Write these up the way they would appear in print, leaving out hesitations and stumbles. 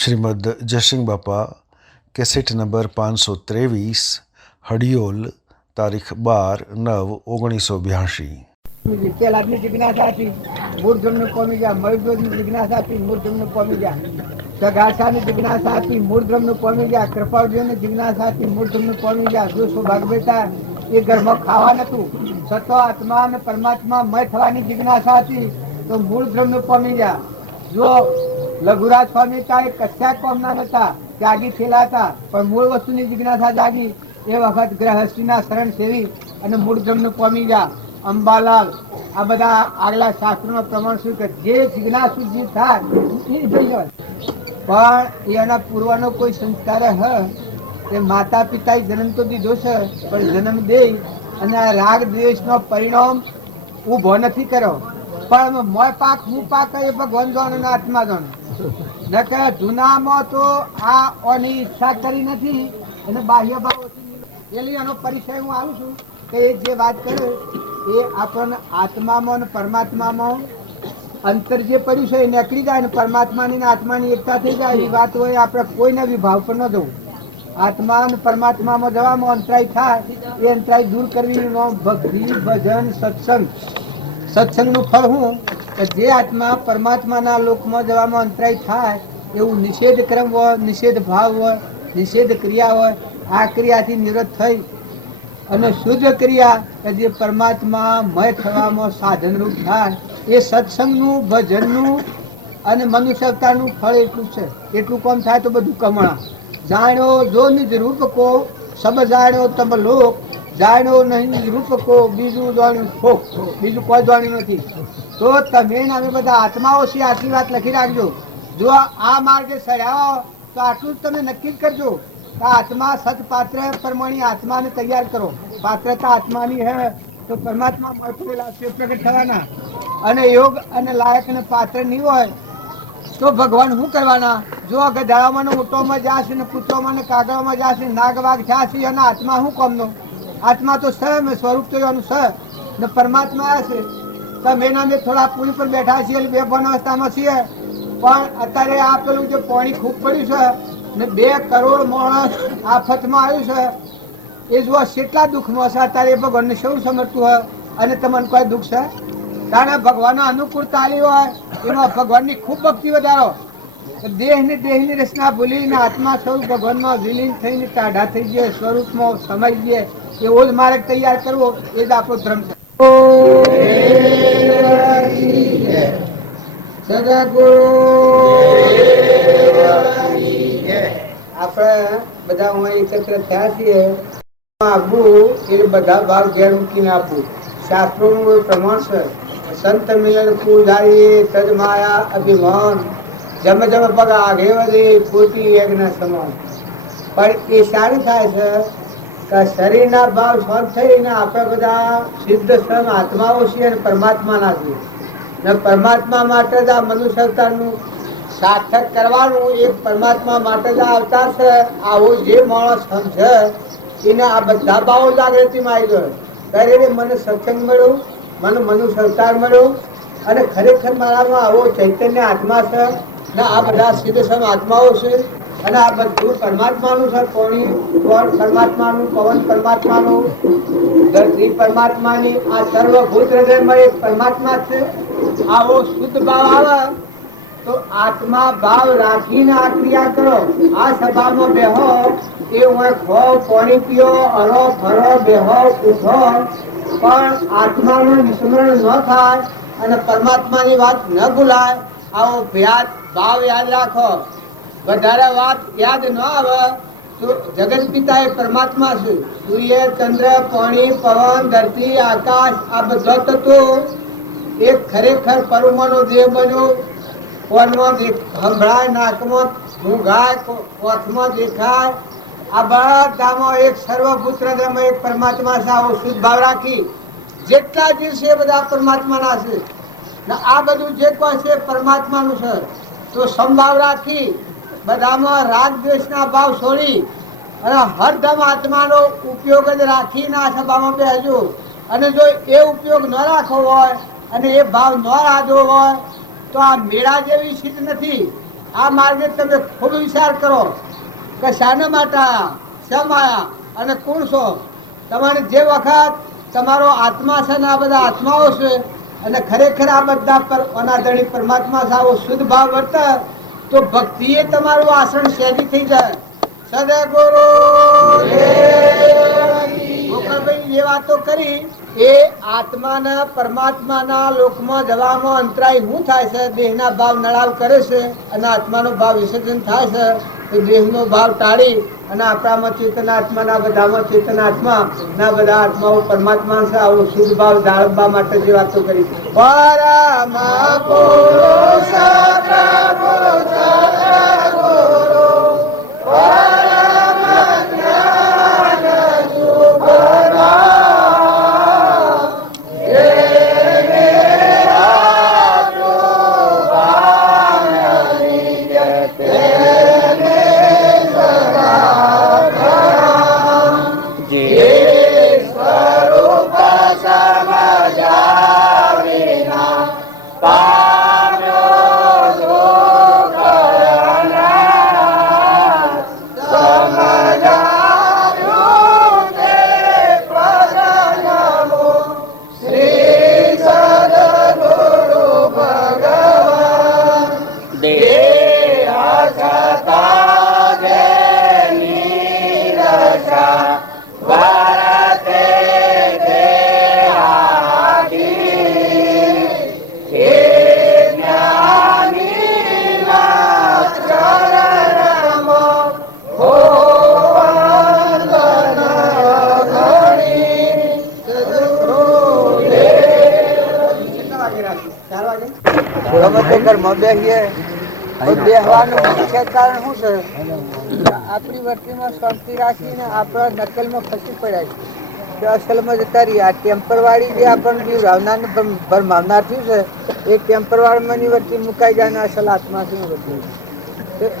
શ્રીમદ જયસિંહ બાપા cassette number 523 Hadiyol તારીખ 12/9/1982। કેલાદની જિજ્ઞાસાથી મૂળધર્મને પામી ગયા, મયુરની જિજ્ઞાસાથી મૂળધર્મને પામી ગયા, સગાસાની જિજ્ઞાસાથી મૂળધર્મને પામી ગયા, કૃપાળજીની જિજ્ઞાસાથી મૂળધર્મને પામી ગયા। જો સૌભાગ્ય બેટા એ ઘરમાં ખાવા નતું, સતો આત્મા અને પરમાત્મા મય થવાની જિજ્ઞાસા હતી તો મૂળધર્મને પામી ગયા। જો લઘુરાજ સ્વામી ત્યાં કચ્છા કોમના નતા, ત્યાગી થયેલા હતા, પણ મૂળ વસ્તુની જિજ્ઞાસા જાગી એ વખત ગ્રહસ્થીના શરણ સેવી અને મૂળધર્મને પામી ગયા। અંબાલાલ આ બધા આગલા શાસ્ત્રોનો પ્રમાણ શું કે જે જિજ્ઞાસુ જે થાય એ થઈ જાય, પણ એના પૂર્વનો કોઈ સંસ્કાર હ એ માતા પિતાએ જન્મ તો દીધો છે, પણ જન્મ દે અને આ રાગ દ્વેષનો પરિણામ ઊભો નથી કર્યો, પણ મોય પાક હું પાક એ ભગવાન જાણે ને આત્મા જાણે। ન કે જૂનામાં તો આ ઓની ઈચ્છા કરી નથી અને બાહ્ય ભાવ એટલે એનો પરિચય હું આવું છું કે એ જે વાત કરે એ આપણને આત્મામાં અને પરમાત્મામાં અંતર જે પડ્યું છે એ નીકળી જાય ને પરમાત્માની ને આત્માની એકતા થઈ જાય એ વાત હોય આપણે કોઈને વિભાવ પર ન જવું। આત્મા અને પરમાત્મામાં જવામાં અંતરાય થાય એ અંતરાય દૂર કરવી, ભક્તિ ભજન સત્સંગ। સત્સંગનું ફળ હું કે જે આત્મા પરમાત્માના લોકમાં જવામાં અંતરાય થાય એવું નિષેધ ક્રમ હોય, નિષેધ ભાવ હોય, નિષેધ ક્રિયા હોય, આ ક્રિયાથી નિવૃત્ત થઈ અને શુદ્ધ ક્રિયા કે જે પરમાત્મા મય થવામાં સાધનરૂપ થાય એ સત્સંગનું, ભજનનું અને મનુષ્યતાનું ફળ એટલું છે। એટલું કોમ થાય તો બધું કમણા। જાણ્યો જો નિજ રૂપ કો સબ જાણ્યો તમ લોક, જાણ્યો નહીં નિજ રૂપ કો બીજું જાણ્યું ફોક, બીજું કોઈ જાણ્યું નથી। તો તમે અમે બધા આત્માઓ છીએ આટલી વાત લખી રાખજો। જો આ માર્ગે સડ્યા તો આટલું જ તમે નક્કી જ કરજો કે આત્મા સત્પાત્ર પ્રમાણે આત્માને તૈયાર કરો। પાત્રતા આત્માની હે તો પરમાત્મા મળેલા છે પ્રગટ થવાના, અને યોગ અને લાયક અને પાત્ર નહીં હોય તો ભગવાન શું કરવાના? જો ગધાડામાં ઊંટોમાં જાશે ને પુત્રોમાં ને કાગળમાં જાશે, નાગ વાઘ થશે અને આત્મા શું કોમનો? આત્મા તો સ્વરૂપ તો એનું છે ને પરમાત્મા છે। તમે એના થોડા પુલ પર બેઠા છીએ, બે ભણ અવસ્થામાં છીએ, પણ અત્યારે આ પેલું જે પાણી ખૂબ પડ્યું છે ને 2 કરોડ માણસ આફતમાં આવ્યું છે એ જો કેટલા દુઃખમાં છે અત્યારે ભગવાનને સૌ સમજતું હોય અને તમને કોઈ દુઃખ છે? કારણ ભગવાનનો અનુકૂળતા આવી હોય એમાં ભગવાનની ખૂબ ભક્તિ વધારો, દેહની રચના ભૂલીને આત્મા સ્વરૂપ ભગવાનમાં વિલીન થઈને ટાઢા થઈ જાય, સ્વરૂપમાં સમાઈ જાય, એવો જ માર્ગ તૈયાર કરવો એ જ આપણો ધર્મ છે। આપણે બધા હું એકત્ર થયા છીએ આપવું એ બધા ભાગ ઘેર મૂકીને આપવું, શાસ્ત્રોનું પ્રમાણ છે। સંત મિલન કુદારી તજ માયા અભિમાન, જમ જમ પગ આગે વધે પોતી યજ્ઞ સમાન। પણ એ સારું થાય છે કે શરીરના ભાવ શાંત થઈને આપણે બધા સિદ્ધ શ્રમ આત્માઓ છીએ અને પરમાત્માના છીએ ને પરમાત્મા માટે જ આ મનુષ્ય અવતારનું સાર્થક કરવાનું એક પરમાત્મા માટે જ આ અવતાર છે। આવો જે માણસ સમજે એને આ બધા ભાવો જાગૃતિમાં આવી ગયો, ત્યારે મને સત્સંગ મળ્યો, મને મનુષ્ય અવતાર મળ્યો અને ખરેખર મારામાં આવો ચૈતન્ય આત્મા છે ને આ બધા સિદ્ધ સમ આત્માઓ છે અને આ બધું પરમાત્માનું છે। કોણ પરમાત્માનું, પવન પરમાત્માનું, ધરતી પરમાત્માની, આ સર્વભૂત હૃદયમાં એક પરમાત્મા છે। આવો શુદ્ધ ભાવ આવે તો આત્મા ભાવ રાખીને આ ક્રિયા કરો। આ સભામાં બેહો એ હું ખો પાણી પીઓ, હરો ફરો, બેહો ઉઠો, પણ આત્માનું વિસ્મરણ ન થાય અને પરમાત્માની વાત ન ભૂલાય, આવો ભાવ યાદ રાખો। વધારે વાત યાદ ન આવે તો જગત પિતા એ પરમાત્મા છે। સૂર્ય, ચંદ્ર, પાણી, પવન, ધરતી, આકાશ આ બધા તત્વો એક ખરેખર પરમાનો દેહ બન્યો, કોનમાં સંભળાય, નાકમાં ઊંઘાય, કોથમાં દેખાય, આ બધામાં એક સર્વપુત્ર એક પરમાત્મા છે। આવો શુદ્ધ ભાવ રાખી જેટલા જીવ છે બધા પરમાત્માના છે ને આ બધું જે કોઈ છે પરમાત્માનું છે, તો સંભાવ રાખી બધામાં રાગ દ્વેષના ભાવ છોડી અને હરદમ આત્માનો ઉપયોગ જ રાખીને આ સભામાં બેસજો। અને જો એ ઉપયોગ ન રાખવો હોય અને એ ભાવ ન રાધવો હોય તો આ મેળા જેવી સિદ્ધ નથી, આ માર્ગે તમે ખૂબ વિચાર કરો કે શાના માટે આયા, શેમ આયા અને કોણ છો. તમારે જે વખત તમારો આત્મા છે ને આ બધા આત્માઓ છે અને ખરેખર આ બધા અનાદરણી પરમાત્મા છે આવો શુદ્ધ ભાવ વર્તે તો ભક્તિ એ તમારું આસન સહેજી થઈ જાય. સદગુરુ ગોપાલભાઈ જે વાતો કરી એ આત્માના પરમાત્માના લોકમાં જવામાં અંતરાય શું થાય છે? દેહના ભાવ નળાવ કરે છે અને આત્માનો ભાવ વિસર્જન થાય છે. તો દેહનો ભાવ ટાળી અને આપણામાં ચેતનાત્માના બધામાં ચેતનાત્મા ના બધા આત્માઓ પરમાત્મા છે આવો શુદ્ધ ભાવ જાળવવા માટે જે વાતો કરી. પરમ પુરુષ પ્રભુ સદગુરુ પરમ જ્ઞાન સુભરા આપણી વર્તીમાં શાંતિ રાખીને આપણા નકલમાં ફસી પડ્યા છે. અસલમાં જતા રહી આ ટેમ્પરવાળી જે આપણને ભરમાવનાર થયું છે એ ટેમ્પરવાળીમાંની વર્તી મુકાઈ જાય ને અસલ આત્માથી વર્તી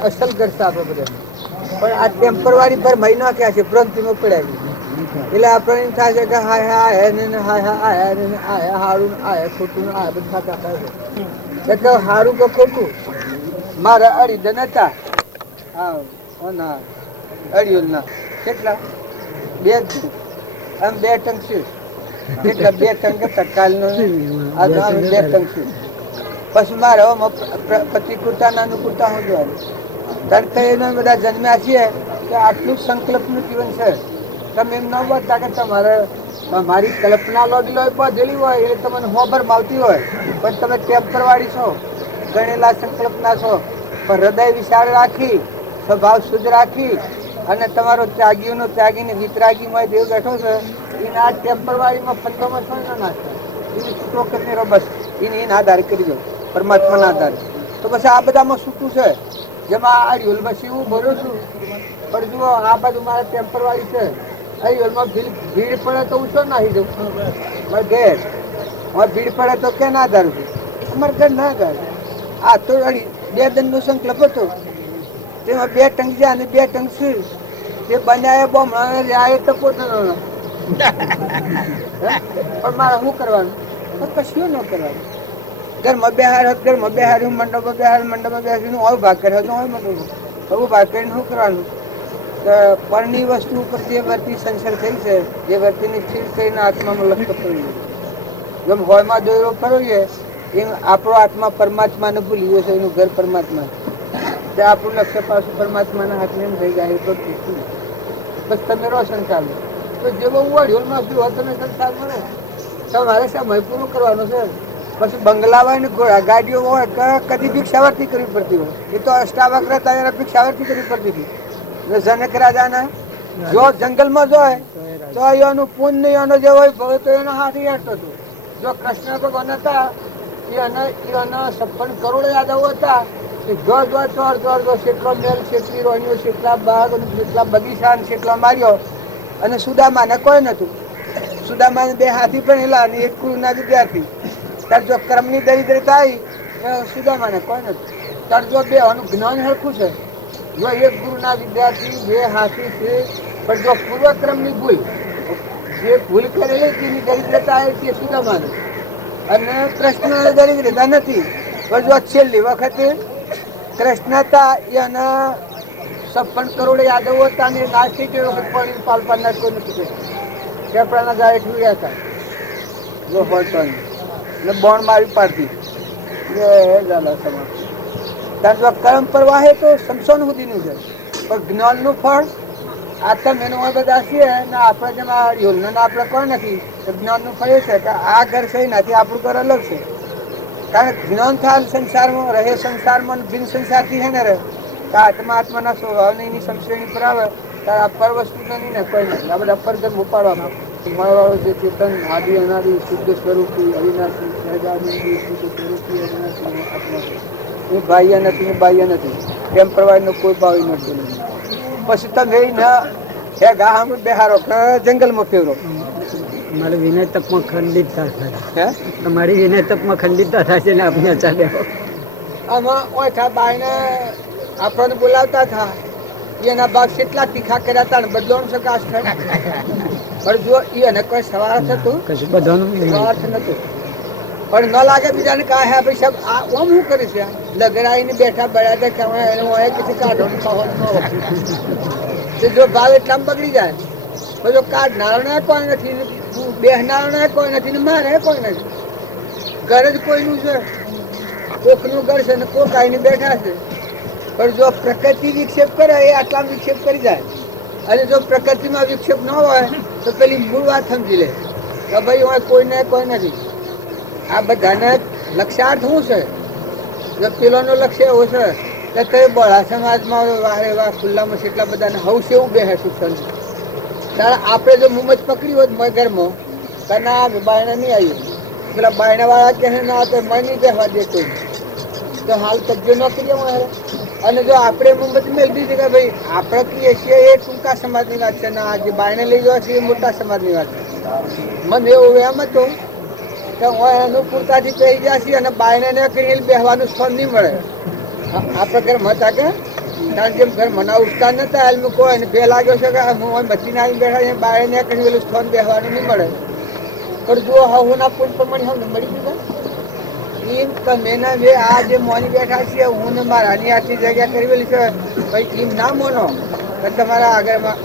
અસલ કરશે આપણે બધા. પણ આ ટેમ્પરવાળી પર મહિનો ક્યાં છે ભ્રાંતિમાં પડ્યા છે. એટલે આપણને એમ થાય છે કે હાય હાય ને હાય હાય આયા હારું આયા ખોટું આ બધા થતા છે કે હારું કે ખોટું. મારા અડીદન હતા અડિયોલના કેટલા 2 આમ 2 ટંક છે કેટલા 2 ટંક હતા કાલનો આ 2 ટંક છે. પછી મારે પ્રતિકૂળતા ના અનુકૂળતા હું જોવાનું કારણ કે એના બધા જન્મ્યા છીએ કે આટલું સંકલ્પનું જીવન છે. તમે એમ ન બોલતા કે તમારે મારી કલ્પના લોગી બધેલી હોય એ તમને હોબર માવતી હોય પણ તમે ટેમ્પરવાળી છો, ગણેલા સંકલ્પના છો. પણ હૃદય વિશાળ રાખી, સ્વભાવ શુદ્ધ રાખી અને તમારો ત્યાગીઓનો ત્યાગીને વિતરાગીમાં દેવ બેઠો છે એને આ ટેમ્પરવાળીમાં ફંદોમાં છો ના નાખતા એને છૂટો કરીને રહો બસ. એને આધાર કરી દો પરમાત્માના આધારે. તો બસ આ બધામાં છૂટું છે જેમાં આ રિયોલ બસ હું ભરું છું. પણ જુઓ આ બાજુ મારા ટેમ્પરવાળી છે આ રિયોલમાં ભીડ પડે તો હું છો નાહી દઉં મારે ઘેર. અમારે ભીડ પડે તો ક્યાં ના આધારું છું અમારે ઘર ના આધાર. આ તો 2 દંડનો સંકલ્પ હતો તેમાં 2 ટંક છે અને 2 ટંક છે તે બનાવે બમણા રહ્યા તો પોતાનો પણ મારે શું કરવાનું? કશું ન કરવાનું. ઘરમાં બેહાર મંડપમાં બેસીને હોય ભાગ કર્યો તો હોય મતલબ હવે ભાગ કરીને શું કરવાનું? પરની વસ્તુ ઉપર જે વર્તી સંસર થઈ છે એ વર્તીની સ્થિર થઈને આત્મામાં લક્ષ્ય કરવું. જેમ હોયમાં દોરો કરીએ એમ આપણો આત્મા પરમાત્માને ભૂલી ગયો છે એનું ઘર પરમાત્મા તે આપણું લક્ષ્ય પાછું પરમાત્માના હાથને થઈ જાય તો બસ તમે રહો સંસારમાં. તો જેવો વડિયોલમાં શું હોય તમે સંસારમાં રહો. તમારે સમય પૂરું કરવાનો છે. પછી બંગલા હોય ને ગાડીઓ હોય કદી ભિક્ષાવર્તી કરવી પડતી હોય. એ તો અષ્ટાવક્ર હતા એને ભિક્ષાવર્તી કરવી પડતી હતી. જનક રાજાના જો જંગલમાં જોય તો એનું પુણ્ય એનો જે હોય ભવે તો એનો હાથ હેઠતો હતો. જો કૃષ્ણ ભગવાન હતા એના 56 કરોડ યાદવો હતા. જોર કેટલો મેલ કેટલી રોણીઓ કેટલા બાગ કેટલા બગીચા કેટલા માર્યો અને સુદામાને કોઈ નતું. સુદામાને 2 હાથી ભણેલા અને 1 કુળના વિદ્યાર્થી. તાર જો કર્મની દરિદ્રતા આવી સુદામાને કોઈ નથી. તાર જો 2 આનું જ્ઞાન હરખું છે. જો 1 ગુરુના વિદ્યાર્થી 2 હાથી છે પણ જો પૂર્વક્રમની ભૂલ જે ભૂલ કરેલી તેની દરિદ્રતા આવી તે સુદામાને અને કૃષ્ણ દરિદ્રતા નથી. પણ જો છેલ્લી વખતે કૃષ્ણ હતા એના 56 કરોડ યાદવો હતા ને નાસ્તિક પાણી પાલપાના કોઈ નથી કેપડાના જાય ઠુયા હતા જો હોય ને બોણ મારી પાડતી એ ઝાલા સમાજ કારણ જો કર્મ પ્રવાહે તો સમસોન સુધીનું છે પણ જ્ઞાનનું ફળ આત્મ એનો બધા છીએ ને આપણે જેમ આ યોલને આપણે કોઈ નથી તો જ્ઞાનનું ફળ એ છે કે આ ઘર સહી નથી આપણું ઘર અલગ છે કારણ કે જ્ઞાન થાય સંસારમાં રહે સંસારમાં બિન સંસારથી હે ને રહે તો આત્માના સ્વભાવને એની સંશ્રેણી પર આવે ત્યારે આ પર વસ્તુ નહીં ને કોઈ નથી આ બધા પરધમ ઉપાડવામાં મળવાળો જે ચેતન આદિ અનાદિ શુદ્ધ સ્વરૂપી અવિનાશી સહજાનંદી શુદ્ધ સ્વરૂપી અવિનાશી આત્મા એ બાહ્ય નથી એ બાહ્ય નથી તેમ પ્રવાહીનો કોઈ ભાવ નથી પછી તમે ન હે ગામ બેહારો કે જંગલમાં ફેરો મારી વિનય તપમાં ખંડિતતા થાય હે તમારી વિનય તપમાં ખંડિતતા થાય છે ને આપણે ચાલ્યા આમાં ઓછા બાયને આપણને બોલાવતા હતા એના બાપ કેટલા તીખા કર્યા હતા ને બદલવાનું સકાશ થાય પણ જો એને કોઈ સ્વાર્થ હતું કશું બધાનું સ્વાર્થ નતું પણ ન લાગે બીજાને કહે હે ભાઈ સાહેબ આ ઓમ શું કરે છે લગડાઈને બેઠા બળ્યા કે એનું હોય କିଛି કાઢવાનું ખાવાનું જો ભાવ એટલામાં બગડી જાય બધો કાઢનારો કોઈ નથી બેહનારો કોઈ નથી ને મારે કોઈ નથી ઘર જ કોઈનું છે કોકનું ઘર છે ને કોક આવીને બેઠા છે પણ જો પ્રકૃતિ વિક્ષેપ કરે એ આટલા વિક્ષેપ કરી જાય અને જો પ્રકૃતિમાં વિક્ષેપ ન હોય તો પેલી મૂળ વાત સમજી લે કે ભાઈ હોય કોઈને કોઈ નથી આ બધાને લક્ષ્યાર્થ શું છે જો પેલોનો લક્ષ્ય એવો છે કે કઈ બળા સમાજમાં વારે વાર ખુલ્લામાં કેટલા બધાને હવશે એવું બેહે શિક્ષણ ત્યારે આપણે જો મુમત પકડી હોત મેં ઘરમાં કે ના બાયણા નહીં આવ્યું પેલા બાયણાવાળા કહે ના તો મેં નહીં બેસવા દે કોઈ તો હાલ કબજો ન કરીએ મારે અને જો આપણે મુંબત મેળ દીધી કે ભાઈ આપણે કહીએ છીએ એ ટૂંકા સમાજની વાત છે ના જે બાયણે લઈ જવા છે એ મોટા સમાજની વાત છે મને એવું એમ હતું કે હું અનુકૂળતાથી કહી ગયા છીએ અને બાયણે કરી બેસવાનું સ્થળ નહીં મળે આપણે ઘરમાં હતા કે કારણ જેમ ઘર મના ઉઠતા નતા હાલ મૂકો અને બે લાગ્યો છે કે હું મચીને આવીને બેઠા છે બાયણે કરી પેલું સ્થળ બેસવાનું નહીં મળે પણ જો હું ના પૂર પ્રમાણે હું મળી ગયું એમ તમે જે આ જે મોની બેઠા છીએ હું ને મારાની આટલી જગ્યા કરેલી છે ભાઈ એમ ના મોનો કે તમારા આગળમાં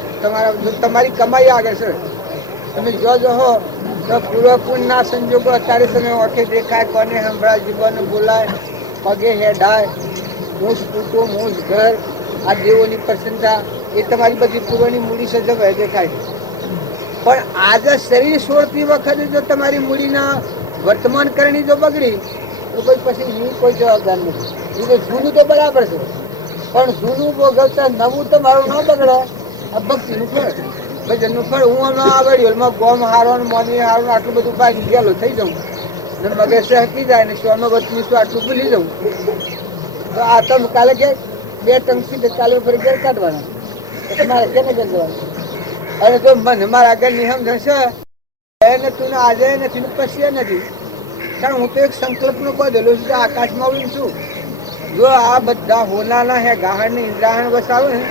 તમારી કમાઈ આગળ છે તમે જો હો તો પૂર્વપૂર્ણના સંજોગો અત્યારે તમે ઓળખે દેખાય કોને સંભળાય જીવન બોલાય પગે હેડાય મૂસ કુટુંબ મૂસ ઘર આ દેવોની પ્રસન્નતા એ તમારી બધી પૂર્વની મૂડી સજવાય દેખાય પણ આજે શરીર છોડતી વખતે જો તમારી મૂડીના વર્તમાન કરણી જો બગડી તો કોઈ પછી હું કોઈ જવાબદાર નથી એ તો જૂનું તો બરાબર છે પણ જૂનું ભોગવતા નવું તો મારું ન બગડે આ ભક્તિનું ફળ ભજનનું ફળ હું હમણાં આવડ્યું ગોમ હારવાનું મોની હારવાનું આટલું બધું પાછી ગયેલું થઈ જાઉં ને મગજ હકી જાય ને શ્વાનો બત્રીસો આટલું ભૂલી જાઉં તો આ તો કાલે કે 2 ટંકી કાલે ફરી ઘેર કાઢવાના તમારે કેને ઘેર જવાનું અને જો મને મારા આગળ નિયમ થશે એને તું આજે નથી ને પછી નથી કારણ હું તો એક સંકલ્પનો બદલું છું કે આકાશમાં આવું છું જો આ બધા હોનાના હે ગાહણ ને ઇન્દ્રાહણ વસાવે ને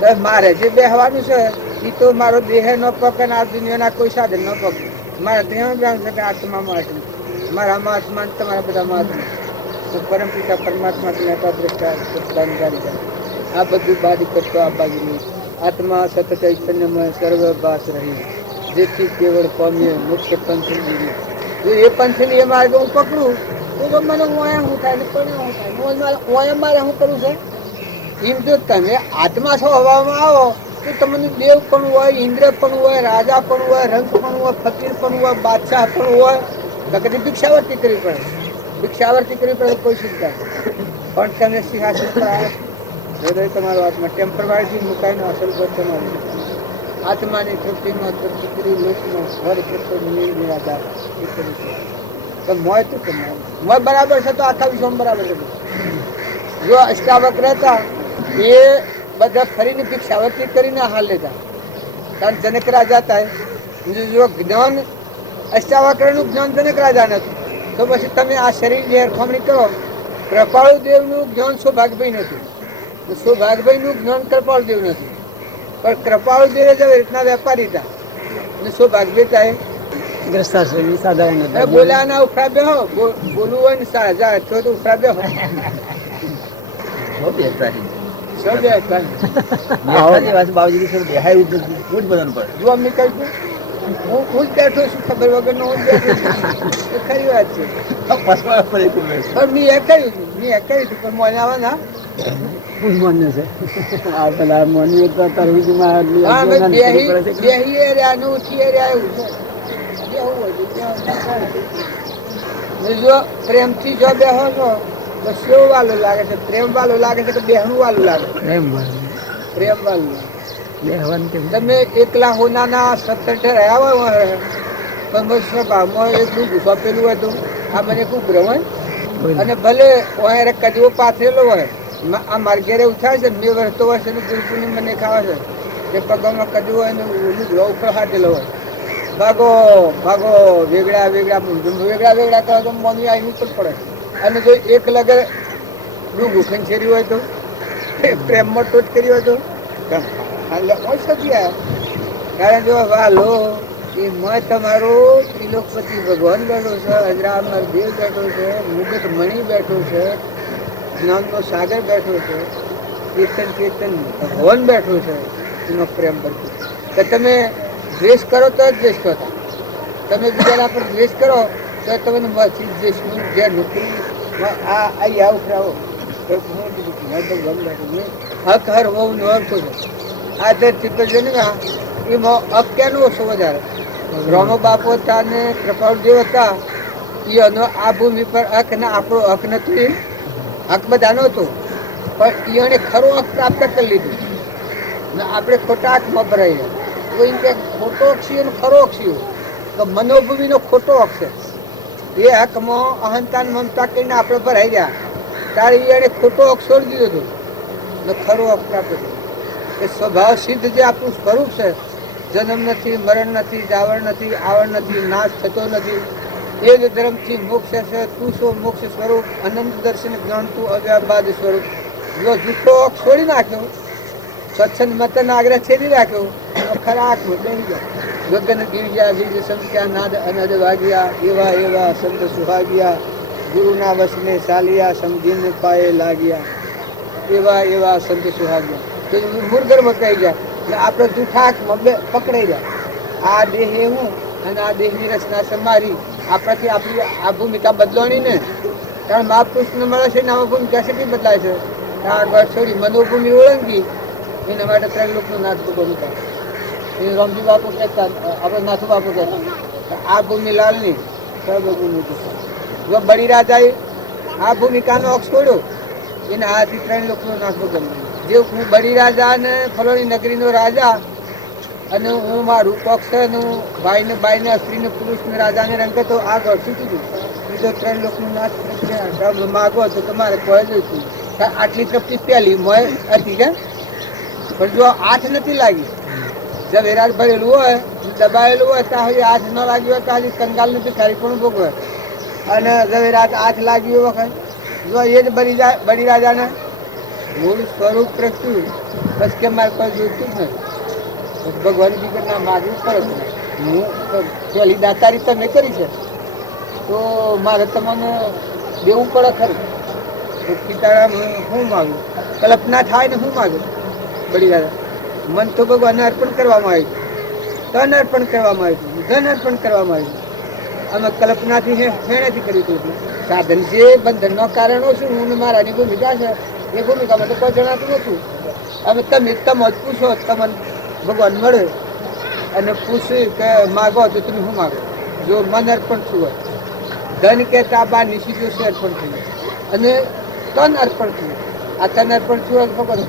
તો મારે જે બેહવાનું છે એ તો મારો દેહ ન પકે ને આ દુનિયાના કોઈ સાધન ન પકે મારે તો એમ જાણ છે કે આત્મામાં આત્મા મારામાં આત્મા તમારા બધામાં આત્મા તો પરમ પિતા પરમાત્મા જ્ઞાતા દ્રષ્ટા આ બધું બાજુ કરતો આ બાજુ આત્મા સતત ચૈતન્યમય સર્વભાસ રહી જેથી કેવળ પામીએ મુખ્ય પંથની જો એ પંથની એ માર્ગ હું પકડું તો મને ઓયા શું થાય ને પણ શું થાય ઓયા મારે શું કરવું છે એમ જો તમે આત્મા છો હવામાં આવો તો તમને દેવ પણ હોય ઇન્દ્ર પણ હોય રાજા પણ હોય રંગ પણ હોય ફકીર પણ હોય બાદશાહ પણ હોય તો કદી ભિક્ષાવર્તી કરવી પડે ભિક્ષાવર્તી કરવી પડે કોઈ ચિંતા પણ તમે સિંહાસન પર હૃદય તમારો આત્મા ટેમ્પરવારીથી મુકાઈને અસલ પર તમારું આત્માની તૃપ્તિમાં તૃપ્તિ લોકમાં ઘર કેટલો નિરાધાર એ કરી છે તો મોય તો તમારે મોય બરાબર છે તો આખા વિશ્વમાં બરાબર છે જો અષ્ટાવક્ર હતા એ બધા ફરીને ભિક્ષાવર્તી કરીને હાલ લેતા કારણ જનક રાજા થાય જો જ્ઞાન અષ્ટાવક્રનું જ્ઞાન જનક રાજા નથી તો પછી તમે આ શરીરની હરખામણી કરો કૃપાળુ દેવનું જ્ઞાન સૌભાગભાઈ નથી સૌભાગભાઈનું જ્ઞાન કૃપાળુ દેવ નથી પણ કૃપાળુ દેવ જ રીતના વેપારી હતા અને સૌભાગભાઈ થાય ગ્રસ્તાશ્રમી સાધારણ બોલ્યા ના ઉફરા બેહો બોલવું હોય ને સાજા તો ઉફરા બેહો હો બેસતા છે સૌ બે હતા. બેસતા છે પાછું બાવજી સર બેહાય ઉઠ બધાનું પડે જો અમને કહ્યું હું જ બેઠો છું ખબર વગરનો હું જ બેઠો છું. એ ખરી વાત છે. પસવા પર એક ઉભે છે. પણ મેં એ કર્યું હતું પણ મને આવે ના. ખૂબ માન્ય છે આ પેલા માન્યું તો તરવીજમાં હા અમે બેહીએ રહ્યા ને ઉઠીએ રહ્યા એવું છે. બેહવું હોય તો બેહવું. જો પ્રેમથી જો બેહો છો તો કેવું વાલું લાગે છે, પ્રેમ વાલું લાગે છે કે બેહવું વાલું લાગે છે? એમ પ્રેમ વાલું. બેહવાનું કેમ તમે એકલા હોનાના 17 રહ્યા હોય પણ બસ ભાવમાં એટલું સોંપેલું હતું આ મને ખૂબ ભ્રમણ. અને ભલે ઓયારે કદીઓ પાથરેલો હોય આ મારા ઘેરે ઉઠાવે છે 2 વર્ષ તો વર્ષ એનું ગુરુપુની મને ખાવા છે એ પગમાં કદીઓ હોય ને ઓલું ઉખળ હાથેલો હોય ભાગો ભાગો વેગળા વેગળા કરો તો મમ્મી આવી પણ પડે. અને જો એક લગે ડૂંગું ખંચેરી હોય તો પ્રેમમાં ટોચ કરી હોય તો કારણ જો વાલો એ મેં તમારો ત્રિલોકપતિ ભગવાન બેઠો છે, અજરામર દેવ બેઠો છે, મુગટ મણિ બેઠો છે, જ્ઞાનનો સાગર બેઠો છે, કીર્તન ભગવાન બેઠો છે. એનો પ્રેમ ભરતો કે તમે દ્વેષ કરો તો જ દ્વેષ કરતા, તમે બીજાના પર દ્વેષ કરો તો તમને દ્વેષનું જે નોકરી આવું કરાવો હક હર હોવું ઓળખો છે. આ ધરતી પર છે ને એમાં હક ક્યાંનો ઓછો વધારે? રોમો બાપો હતા ને કૃપાળુ દેવ હતા એનો આ ભૂમિ પર હક ને આપણો હક નથી. હક બધાનો હતો પણ એને ખરો હક પ્રાપ્ત કરી લીધું ને આપણે ખોટા હકમાં ભરાઈ ગયા. તો એમ કે ખોટો અક્ષીઓ ખરો અક્ષીઓ તો મનોભૂમિનો ખોટો હક છે. એ હકમાં અહંતા મમતા કરીને આપણે ભરાઈ ગયા ત્યારે એને ખોટો હક છોડી દીધો હતો ને ખરો હક પ્રાપ્ત કર્યો. એ સ્વભાવ સિદ્ધ જે આપણું સ્વરૂપ છે, જન્મ નથી, મરણ નથી, જાવણ નથી, આવરણ નથી, નાશ થતો નથી, એ જ ધર્મથી મોક્ષ છે. તું શું મોક્ષ સ્વરૂપ અનંત દર્શન જાણતું અવ્યાબાદ સ્વરૂપ. જો જૂઠો હક છોડી નાખ્યો, સત્સંગ મતન આગ્રહ છેડી રાખ્યો તો ખરા હાથમાં બેસી ગયા. ગગન ગીર્યા બીજ સંખ્યા નાદ અનદ વાગ્યા એવા એવા સંત સુહાગ્યા ગુરુના વસને ચાલ્યા સમજીને પાયે લાગ્યા એવા એવા સંત સુહાગ્યા. તો મૂર્ધર્મ કહી જાય એટલે આપણે જૂઠા હાથમાં પકડાઈ જાય. આ દેહ હું અને આ દેહની રચના છે મારી. આપણાથી આપણી આ ભૂમિકા બદલવાની ને કારણ મહાપુરુષને મળે છે ને આમાં ભૂમિકા શેથી બદલાય છે? આગળ છોડી મનોભૂમિ ઓળંગી એના માટે 3 લોકનો નાથ ભગવાન થાય. એ રામજી બાપુ કહેતા, આપણે નાથુ બાપુ કહેતા આ ભૂમિ લાલની સર્વભૂમિ જો બળી રાજાએ આ ભૂમિકાનો હક છોડ્યો એના હાથથી 3 લોકનો નાથ ભગવાન. જે હું બળી રાજા ને ફલોની નગરીનો રાજા અને હું મારું પક્ષ અને હું ભાઈને બાઈને સ્ત્રીને પુરુષને રાજાને રંગે તો આ ઘર શું કીધું બીજો 3 લોકનું નાશ માગો તો તમારે કોઈ જોઈતું. આટલી તૃપ્તિ પહેલી મોય હતી કે પણ જો હાથ નથી લાગી ઝવેરાત ભરેલું હોય દબાયેલું હોય ત્યાં સુધી હાથ ન લાગ્યો હોય ત્યાં સુધી કંગાલ નથી ખાલી પણ ભોગવે. અને ઝવેરાત હાથ લાગ્યો વખત જો એ જ બળી રાજાને મૂળ સ્વરૂપ પ્રગટ્યું બસ કે મારે કોઈ જોઈતું જ નથી. ભગવાન બીજના માગવું પડે. હું પહેલી દાતારી તમે કરી છે તો મારે તમને દેવું પડે ખરું. પિતારામ હું માગું, કલ્પના થાય ને હું માગું બળી દાદા. મન તો ભગવાનને અર્પણ કરવામાં આવ્યું, તન અર્પણ કરવામાં આવ્યું, ધન અર્પણ કરવામાં આવ્યું. અમે કલ્પનાથી હેણેથી કર્યું હતું. સાધન છે બંધનનો કારણો શું હું મારાની ભૂમિકા છે એ ભૂમિકામાં તો કોઈ જણાતું નહોતું. અમે તમે જ પૂછો તમને ભગવાન મળે અને પૂછ્યું કે માગો તો તમે શું માગો? જો મન અર્પણ શું હોય, ધન કહેતા બાર નિશી છે અર્પણ થયું અને તન અર્પણ થયું. આ તન અર્પણ શું હોય ભગવાન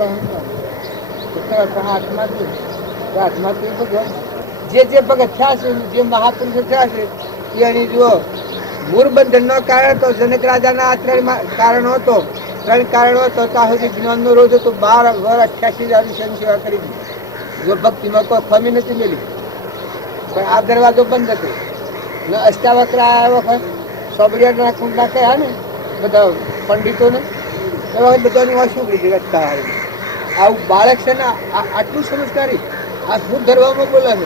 હાથમાં થયું હાથમાં થયું ભગવાન. જે ભગત થયા છે જે મહાપુરુષો થયા છે એની જુઓ મૂળ બંધનનો કારણ તો જનક રાજાના આ 3 કારણો હતો. 3 કારણો હતો ત્યાં સુધી જ્ઞાનનો રોજ હતો. 12 વર્ષ 88,000 સેવા કરી હતી. જો ભક્તિમાં કોઈ ખમી નથી મેલી પણ આ દરવાજો બંધ હતો ને અષ્ટાવક્ર આવ્યા વખત સોબડિયાના કુંડના કહ્યા ને બધા પંડિતોને એ વખત બધાની વાત શું કરી રસ્તા આવું બાળક છે ને આટલું સમજદારી આ શું ગર્વમાં બોલે છે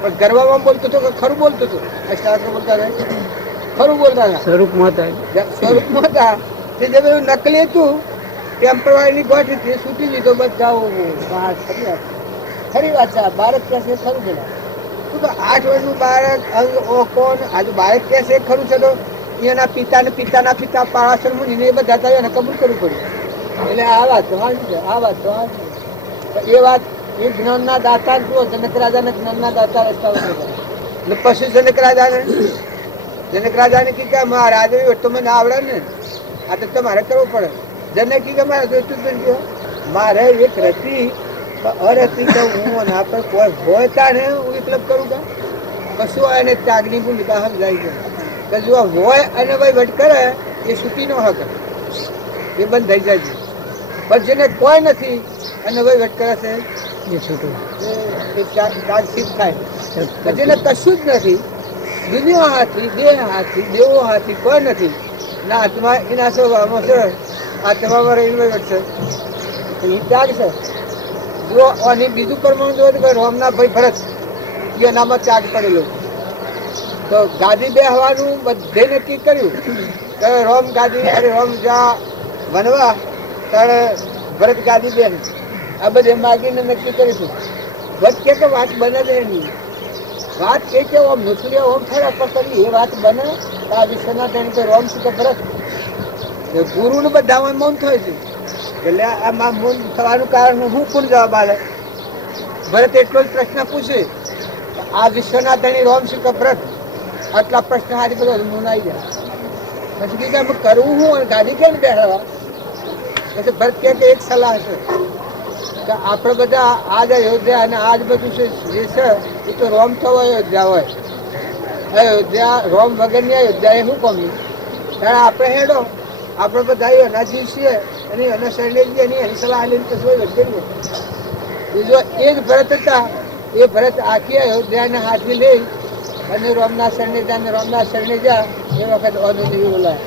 પણ ગર્વમાં બોલતો હતો કે ખરું બોલતો હતો? અષ્ટાવક્ર બોલતા હતા ખરું બોલતા હતા સ્વરૂપમાં હતા તે જે બધું નકલી હતું ટેમ્પરરી ગોઠવી છૂટી લીધો બધા બહાર ખરી વાત છે. બાળક કે છે ખરું છે શું તો 8 વર્ષનું બાળક કોણ આજે બાળક કે છે ખરું છે તો એના પિતાના પિતા પારાશર મુનિને એ બધા હતા એને કબૂલ કરવું પડ્યું. એટલે આ વાત તો હાજી છે. આ વાત તો હાજી. એ વાત એ જ્ઞાનના દાતા જુઓ, જનક રાજાના જ્ઞાનના દાતા રસ્તા ઉપર એટલે પછી જનક રાજાને કી કે મહારાજ તો મને આવડે ને, આ તો તમારે કરવું પડે. જનક કી કે મારે તો એટલું જ નથી, મારે એક રતી અરતી તો હું ના પર કોઈ હોય તાને હું વિકલ્પ કરું કે કશું હોય એને ત્યાગની ભૂમિકા સમજાય છે કે જો હોય અને વહીવટ કરે એ છૂટી ન હકે, એ બંધ થઈ જાય છે. પણ જેને કોઈ નથી અને વહીવટ કરે છે એ છૂટું એ ત્યાગ સિદ્ધ થાય. જેને કશું જ નથી, દુનિયા હાથી, દેહ હાથી, દેવો હાથી કોઈ નથી, ના આત્મા એના સ્વભાવમાં છે, આત્મામાં રહીને વહીવટ છે, એ ત્યાગ છે. જો અને બીજું પરમાણુ જોયું કે રોમના ભાઈ ભરત એનામાં ત્યાગ પડેલો, તો ગાદી બેહવાનું બધે નક્કી કર્યું કે રોમ ગાદી, અરે રોમ જ્યાં બનવા ત્યારે ભરત ગાદી બેન, આ બધે માગીને નક્કી કરીશું. વચ્ચે કે વાત બને જ એની વાત કે ઓમ નુસરીએ ઓમ ખરા પર કરી એ વાત બને તો આ વિશ્વના તેની તો રોમ શું કે ભરત ગુરુને બધામાં મૌન થાય છે. એટલે આમાં મૌન થવાનું કારણ હું કોણ જવાબ આલે? ભરત એટલો જ પ્રશ્ન પૂછે આ વિશ્વના ધણી રોમ શું કે ભરત, આટલા પ્રશ્ન હારી બધો મૌન આવી જાય. પછી કીધું અમે કરવું હું અને ગાડી કેમ બેહાડવા? પછી ભરત કે એક સલાહ છે કે આપણે બધા આજ અયોધ્યા અને આજ બધું છે જે છે એ તો રોમ થવો અયોધ્યા હોય. અયોધ્યા રોમ વગરની અયોધ્યા એ શું કોમની? કારણ આપણે હેડો આપણે બધા એના જીવ છીએ અને એના શરણે જઈએ એની સલાહ લઈને પછી કરીએ. બીજો એ જ ભરત હતા, એ ભરત આખી અયોધ્યાને હાથે લઈ અને રોમના શરણે જા ને રોમના શરણે જા એ વખત અનુદેવી બોલાય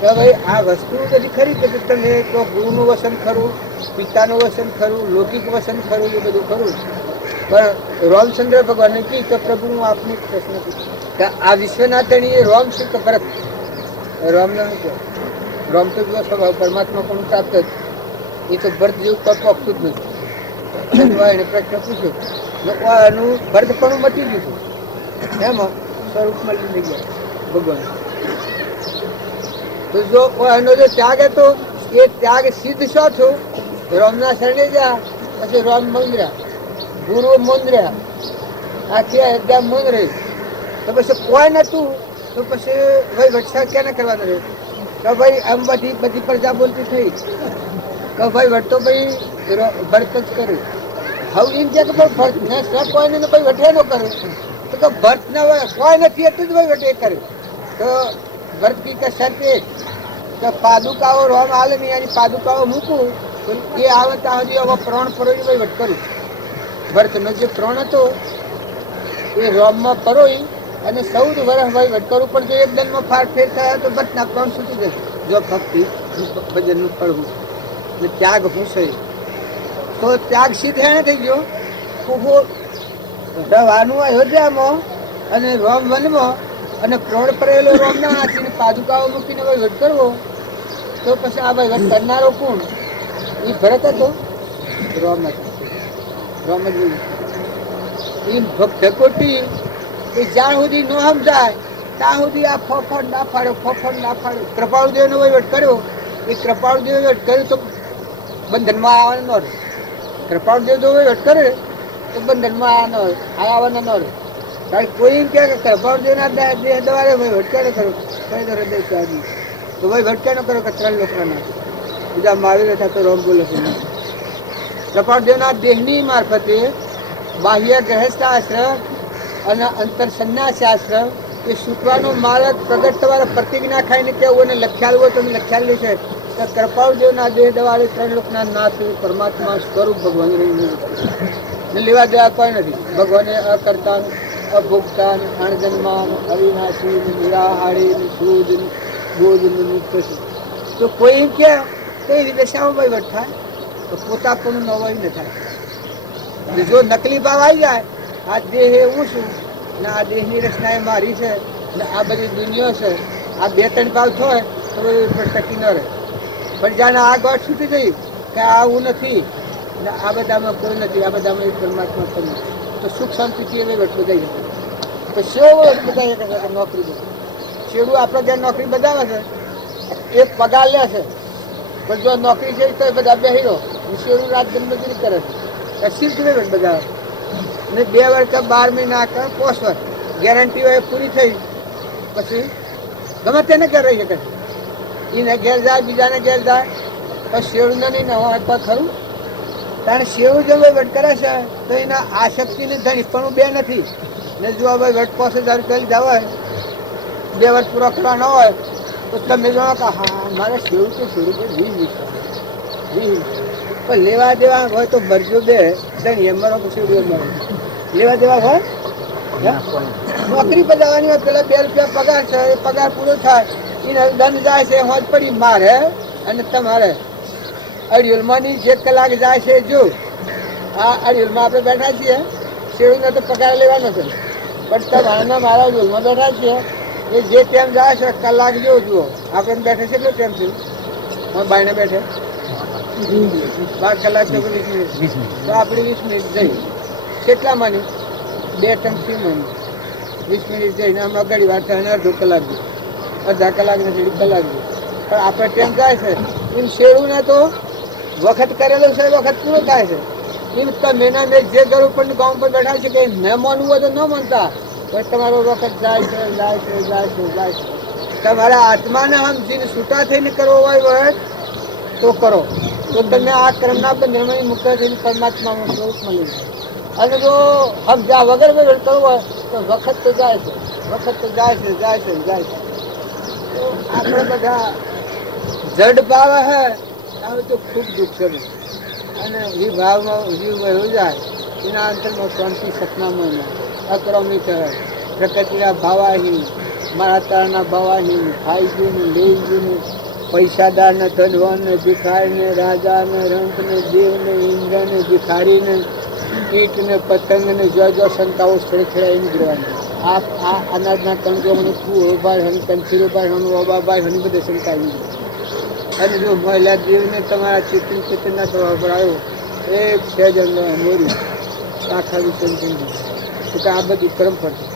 કે ભાઈ આ વસ્તુ બધી ખરી કે તમે તો ગુરુનું વસન ખરું, પિતાનું વસન ખરું, લૌકિક વસન ખરું, એ બધું ખરું. પણ રામચંદ્ર ભગવાનને કી કે પ્રભુ હું આપને પ્રશ્ન પૂછું કે આ વિશ્વના ધણીએ રોમ શું કે ભરત? રોમને શું કહે? રોમ તો જો સ્વભાવ પરમાત્મા પણ પ્રાપ્ત જ, એ તો ભરત જેવું કોઈ પોખતું જ નથી. એને પ્રશ્ન પૂછ્યો એનું ભરત પણ મટી ગયું એમાં સ્વરૂપ મળી ગયા ભગવાન. તો જો એનો જો ત્યાગ હતો એ ત્યાગ સિદ્ધ શો થયો? રોમના શરણે જા પછી રોમ મંદિરા, ગુરુ મંદિરા, આખી અયોધ્યા મંદ રહી. તો પછી કોઈ નતું તો પછી ભાઈ વટસા ક્યાં ના કરવાના રહે? તો ભાઈ આમ બધી પ્રજા બોલતી થઈ કે ભાઈ વટતો ભાઈ ભરત જ કર્યું. હવે એમ કે ભરત ને કોઈને ભાઈ વટે ન કરે તો કે ભરત ના કોઈ નથી એટલું જ ભાઈ વટે કરે. તો ભરત કી કે શરત એક કે પાદુકાઓ રોમ હાલે ને એની પાદુકાઓ મૂકું તો એ આવે ત્યાં સુધી હવે પ્રણ પરોઈ ભાઈ વટ કરું. ભરતનો જે પ્રણ હતો એ રોમમાં પરોઈ અને 14 વર્ષ ભાઈ વટ કરવું, પણ જો એક દનમાં ફાર ફેર થયા તો ભરતના પ્રણ છૂટી જશે. જો ભક્તિ ભજનનું પડવું એટલે ત્યાગ હું છે તો ત્યાગ સિદ્ધ એને થઈ ગયો. રવાનું અયોધ્યામાં અને રોમ વનમાં અને પ્રણ પડેલો રોમના હાથીને પાદુકાઓ મૂકીને ભાઈ વટ કરવો, તો પછી આ ભાઈ વટ કરનારો કોણ? એ ભરત હતો? રોમ હતો. રોમ જ એ ભકોટી એ જ્યાં સુધી ન સમજાય ત્યાં સુધી આ ફોફડ ના પાડ્યો. કૃપાળુદેવનો વહીવટ કર્યો, એ કૃપાળુદેવ વહીવટ કર્યો તો બંધનમાં આવવાનો ન રહે. કૃપાળુદેવ જો વહીવટ કરે તો બંધનમાં આવવાના ન રહે. કારણ કોઈ એમ કહે કે કૃપાળુદેવના દેહ દ્વારે વહીવટ ક્યારે કરો? કઈ તો હૃદય ત્યાગી તો વહીવટ ક્યાં ન કરો કે 3 લોકના બીજા મહાવીર હતા તો રોમ બોલે છે. કૃપાળુદેવના દેહની મારફતે બાહ્ય ગૃહસ્થાશ્રમ અને અંતર સંન્યાસાશ્રમ એ છૂટવાનો માર્ગ પ્રગટ તમારે પ્રતિજ્ઞા ખાઈને કેવું અને લખ્યાલ હોય તો લખ્યાલ છે કે કૃપાળુદેવના દેહ દ્વારે 3 લોકના નાથ પરમાત્મા સ્વરૂપ ભગવાન રહીને લેવા દેવા કોઈ નથી. ભગવાને અકર્તા, અભોગતા, અણજન્માન, અવિનાશી, નિરાહારી, શુદ્ધ, બોધ, નિત્ય છે. તો કોઈ એમ કે કઈ રીતે શામાં વહીવટ થાય? તો પોતાપણું નવાઈ ન થાય. જો નકલી ભાવ આવી જાય આ દેહ એ હું છું ને આ દેહની રચના એ મારી છે ને આ બધી દુનિયા છે, આ 2-3 ભાવ થાય તો ટકી ન રહે. પણ જાણે આ ગોઠ છૂટી ગઈ કે આવું નથી ને આ બધામાં કોઈ નથી, આ બધામાં એક પરમાત્મા પણ નથી, તો સુખ શાંતિથી એને વટ બધાઈ જશે. તો શેવો બધા કરશે નોકરી બધું શેડું આપણે જ્યાં નોકરી બધાવે છે એ પગાર લે છે, પણ જો નોકરી છે તો એ બધા બેહીરો શેડું રાત દિનમજૂરી કરે છે, સિર્ફ વટ બધા ને 2 વર્ષ કે 12 મહિના કે 5 વર્ષ ગેરંટી હોય પૂરી થઈ પછી ગમે તેને ઘેર રહી શકે છે. એને ઘેર જાય, બીજાને ઘેર જાય, પણ શેડું નહીં ન હોય તો ખરું. કારણ શેડું જો વહીવટ કરે છે તો એના આસક્તિને ધણી પણ 2 નથી ને જો હવે વહીવટ 5000 રૂપિયા લીધા હોય 2 વર્ષ પૂરો કરવા ન હોય તો તમે જાણો કે હા મારે શેડું તો શેડું તો 20 પણ લેવા દેવા હોય તો ભરજો 2 ધણી અમારો શેડું અમારો લેવા દેવા હોય નોકરી પર જવાની હોય પેલા 2 રૂપિયા પગાર છે એ પગાર પૂરો થાય એને દંડ જાય છે હોજ પડી મારે અને તમારે અડિયોલમાંની જે કલાક જાય છે જો આ અડિયોલમાં આપણે બેઠા છીએ શેડુનો તો પગાર લેવાનો છે પણ તમારા મારા અડિયોલમાં બેઠા છીએ એ જે ટાઈમ જાય છે કલાક જેવો જુઓ આપણે બેઠે છે એટલો ટાઈમ છે બાયને બેઠે 12 કલાક તો 20 મિનિટ તો આપણે 20 મિનિટ જઈ કેટલામાંની 2 ટંકથી મને 20 મિનિટ જઈને હમણાં ઘડી વાર થાય અડધો કલાક અડધા કલાક ને થોડી કલાક પણ આપણે ટાઈમ જાય છે એમ શેડું ને તો વખત કરેલો છે વખત પૂરો થાય છે એમ તમે મેં જે ઘર ઉપર ગામ પર બેઠા છે કે ન માનવું હોય તો ન માનતા પણ તમારો વખત જાય છે જાય છે જાય છે જાય છે. તમારા આત્માને સમજીને છૂટા થઈને કરવો હોય તો કરો તો તમે આ કર્મના બંધનમાંથી મુક્ત થઈને પરમાત્મામાં સ્વરૂપ મળી જાય. અને જો સમજ્યા વગર વહીવટ કરવો હોય તો વખત તો જાય છે, વખત તો જાય છે જાય છે જાય છે. તો આપણે બધા જડ ભાવ હે હવે તો ખૂબ દુઃખ છે અને વિભાવમાં જીવ વયો જાય એના અંતરમાં શાંતિ સપનામાં અક્રમિત રહે પ્રકૃતિના ભાવાહીન મારા તારના ભાવાહીન ખાઈ ગયું લઈ ગયું પૈસાદારને ધનવાનને ભિખારીને રાજાને રંકને દેવને ઇન્દ્રને ભિખારીને કીટને પતંગને જો શંકાઓ છેડાઈને ગીરવાની આ અનાજના કણજો મને ફૂભાઈ હન કંચીરોભાઈ હન ઓબાભાઈ ઘણી બધી શંકા આવી અને જો મહિલા દેવને તમારા ચેતનના સ્વભાવ પર આવ્યો એક સહેજ મોરી આખા વિશે તો આ બધું કર્મ પડશે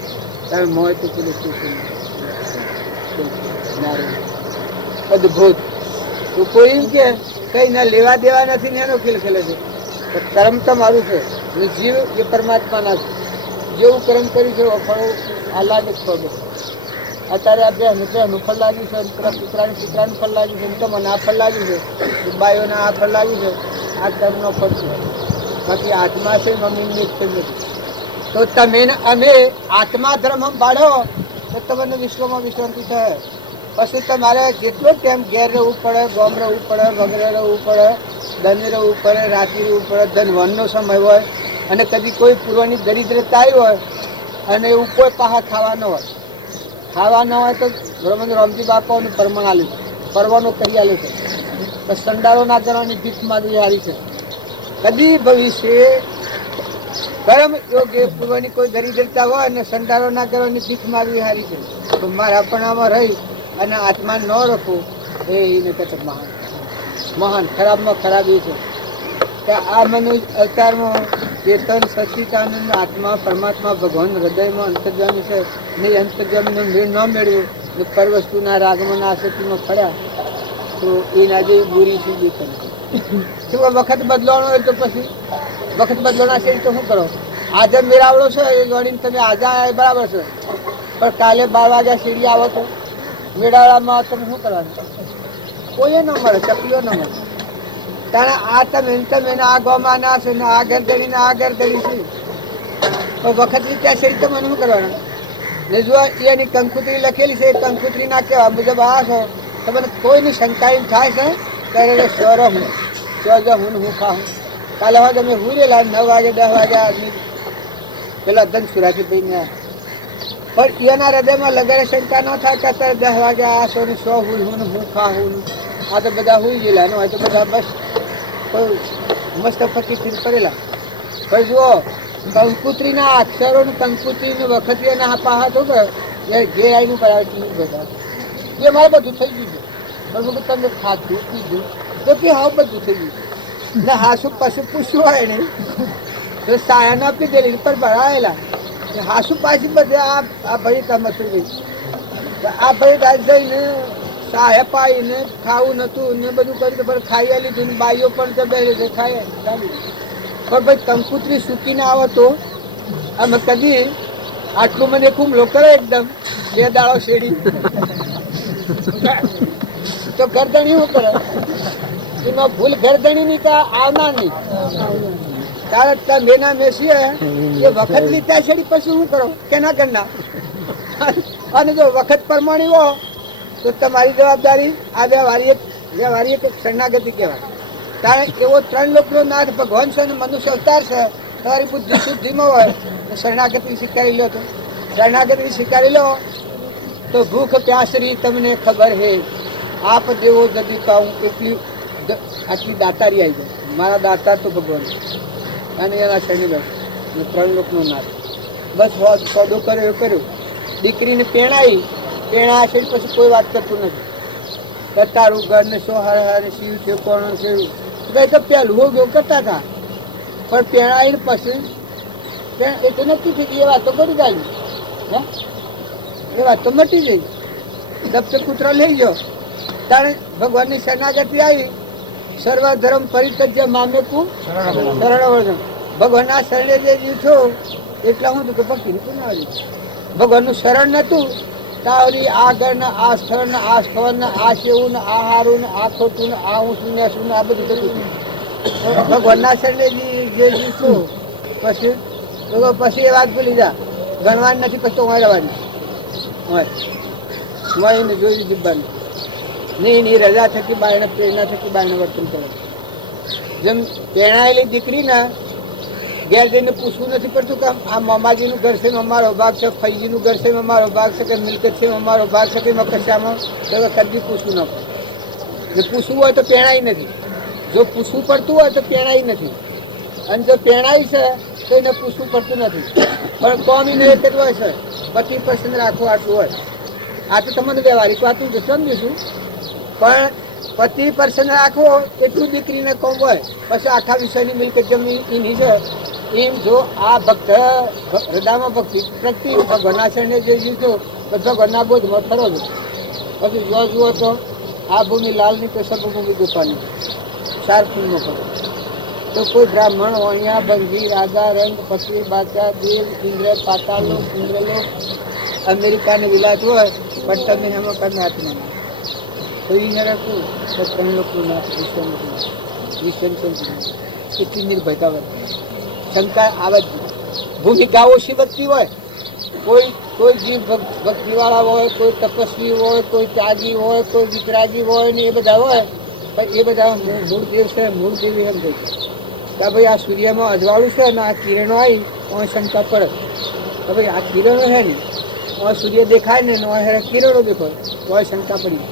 તારે મોય તો પેલું અદભુત તો કોઈ એમ કે કઈ ના લેવા દેવા નથી ને એનો ખેલ ખેલે છે કર્મ તો મારું છે જીવ એ પરમાત્માના છે જેવું કર્મ કર્યું છે ફળો આલાદ જ ફળ. અત્યારે આ બેનું ફળ લાગ્યું છે દીકરાનું ફળ લાગ્યું છે તો મને આ ફળ લાગ્યું છે બાઈઓને આ ફળ લાગ્યું છે આ કર્મનો ફળ છે બાકી આત્મા છે મમ્મીની એક નથી. તો તમે અમે આત્મા ધર્મ પાડો તો તમને વિશ્વમાં વિશ્રાંતિ થાય. પછી તમારે જેટલો ટાઈમ ઘેર રહેવું પડે, ગામ રહેવું પડે, વગેરે રહેવું પડે, ધન રહેવું પડે, રાત્રિ રહેવું પડે, ધનવનનો સમય હોય અને કદી કોઈ પૂર્વની દરિદ્રતા આવી હોય અને એવું કોઈ પાહા ખાવા ન હોય તો બરોબર રામજી બાપાઓનું પરમણ આલ્યું પરવાનો કરી આલ્યો છે. તો સંડારો ના કરવાની ભીખ મારી હારી છે. કદી ભવિષ્ય કર્મ યોગ્ય પૂર્વની કોઈ દરિદ્રતા હોય અને સંડારો ના કરવાની ભીખ મારવી હારી છે. તો મારા આપણામાં રહી અને આત્મા ન રાખવું એને કહેતા મહાન મહાન ખરાબમાં ખરાબ એ છે કે આ મનુષ્ય અવતારમાં ચેતન સચિદાનંદ આત્મા પરમાત્મા ભગવાન હૃદયમાં અંતર્જામી છે ને અંતર્જામીનો મેળ ન મેળવ્યો ને પર વસ્તુના રાગમાં આસક્તિમાં પડ્યા તો એના જેવી બુરી ચીજ કરે. શું વખત બદલવાનો હોય તો પછી વખત બદલવાના છે તો શું કરો? આજે મેળાવડો છે એ ગણીને તમે આજે આવ્યા બરાબર છે પણ કાલે 12 વાગ્યા સીડી આવો તો મેળાવડામાં તમે શું કરવાનું? કોઈ ન મળે, ચકલીઓ ન મળે. કારણ આ તમે આ ગોમાં ના છે ને આ ગરદડી ને આ ગરદડી છે તો વખત વિચાર છે તો મને શું કરવાનું? ને જો એની કંકુતરી લખેલી છે એ કંકુતરી ના કહેવા મુજબ આ છો તમને કોઈની શંકા એમ થાય છે ત્યારે સ્વર હું હું ખાઉં કાલે હવે તમે હું રેલા 9 વાગે 10 વાગ્યા આદમી પેલા ધન સુરાથી ભાઈને પણ એના હૃદયમાં લગાડે શંકા ન થાય કે અત્યારે 10 વાગ્યા આ સો ને 100 હું ખાઉં આ તો બધા હુઈ ગયેલા ન હોય તો બધા બસ મસ્ત ફકીર કરેલા. પણ જુઓ કંકુત્રીના અક્ષરો ને કંકુત્રીને વખત પાહા તો જે આઈનું કરાવે બધા એ મારે બધું થઈ ગયું છે પણ મેં તમે ખાધું પીધું તો કે હા બધું થઈ ગયું ને હાસુ પાછું પૂછ્યું હોય ને તો સાયાને આપી દેલી પર ભરાયેલા હાસુ પાછી બધે આ ભાઈ કામ હતું ભાઈ આ ભાઈ રાજ જઈને સાહે પાઈને ખાવું નતું ને બધું કર્યું પણ ખાઈ લીધું ને બાઈઓ પણ તો બે લીધે ખાઈ પણ ભાઈ કંકુતરી સૂકીને આવો તો આમ કદી આટલું મને કુમલો કરે એકદમ 2 દાડો શેડી તો ગરદણી શું કરે એમાં ભૂલ ગરદણી ની તો આવનાર નહીં તારે મેના મેસી એ વખત લીધા શેડી પછી શું કરો કે ના કરના અને જો વખત પ્રમાણે હો તો તમારી જવાબદારી આ વ્યવહારી એક શરણાગતિ કહેવાય તારે એવો 3 લોકનો નાથ ભગવાન છે અને મનુષ્ય અવતાર છે તમારી બુદ્ધિ શુદ્ધિમાં હોય તો શરણાગતિ સ્વીકારી લો તો શરણાગતિ સ્વીકારી લો તો ભૂખ પ્યાસરી તમને ખબર હે આપ દેવો જદી પાઉં એટલી આટલી દાતારી આવી જાય મારા દાતા તો ભગવાન અને એના શરણી બસ 3 લોકનો નાથ બસ સોદો કર્યો દીકરીને પેણાઈ છે પછી કોઈ વાત કરતું નથી તારું ઘર ને સો હારે શિવ છે કોણ છે ભાઈ તો પેલું હો ગયો કરતા હતા પણ પેણાઈને પછી એ તો નક્કી થઈ ગઈ એ વાત તો કરી ગાલી હે એ વાત તો મટી ગઈ દબતે કૂતરો લઈ ગયો તારે ભગવાનની શરણાગતિ આવી સર્વ ધર્મ પરિત્યજ્ય મામેકું શરણ ભગવાનના શરણે જે જીવ છો એટલા હું તો ભક્તિની પુનાવી ભગવાનનું શરણ નહોતું તાવરી આ ઘરના આ સ્થળના આ સ્થળના આ સેવું ને આ હારું ને આ ખોટું ને આ ઊંચું ને શું ને આ બધું થતું ભગવાનના શરણે જે જીવ છો પછી એ વાત ભૂલી જા ગણવાની નથી પછી તો હોય રહેવાની હોય એને જોઈ જીવવાનું નહીં એની રજા થકી બાયને પ્રેરણા થકી બાયને વર્તન કરે જેમ પહેણાયેલી દીકરીના ઘેર જઈને પૂછવું નથી પડતું કે આ મામાજીનું ઘર છે અમારો ભાગ છે ફૈજીનું ઘર છે અમારો ભાગ છે કે મિલકત છે અમારો ભાગ છે કે કશામાં તો કદી પૂછવું ન પડે જો પૂછવું હોય તો પહેણાઈ નથી જો પૂછવું પડતું હોય તો પહેણાઈ નથી અને જો પહેણાઈ છે તો એને પૂછવું પડતું નથી પણ કોમીને એટલું હોય છે 25% રાખવું આટલું હોય આ તો તમને વ્યવહારિક વાત સમજીશું પણ 25% રાખવો એટલું દીકરીને કોમ હોય પછી આખા વિષયની મિલકત જમીન એની છે એમ જો આ ભક્ત હૃદયમાં ભક્તિ પ્રતિ ભગવાનના શરણે જે જીવતો તો ભગવાનના બોધમાં ફરો છો પછી જો જુઓ તો આ ભૂમિ લાલની તો સર્વભૂમિ ગોપાલની 4 ફૂલનો ફરો તો કોઈ બ્રાહ્મણ વણિયા ભંગી રાજા રંગ પક્ષી બાદશાહ દેવ ઇન્દ્ર પાતાલો ઇન્દ્રલો અમેરિકાને વિલાસ હોય પણ તમે એમાં કરીને હાથમાં તો એ ન રાખવું તો 3 લોકનું નાથ વિશ્વનું કેટલી નિર્ભયતા વધે શંકા આવે ભૂમિકા ઓછી વધતી હોય કોઈ જીવ ભક્તિવાળા હોય કોઈ તપસ્વી હોય કોઈ ત્યાગી હોય કોઈ વિતરાગી હોય ને એ બધા હોય પણ એ બધા મૂળ દેવ છે મૂળ દેવી એમ કહે છે કે ભાઈ આ સૂર્યમાં અજવાળું છે ને આ કિરણો આવી તો શંકા પડે કે ભાઈ આ કિરણો છે ને સૂર્ય દેખાય ને કિરણો દેખાય તો શંકા પડી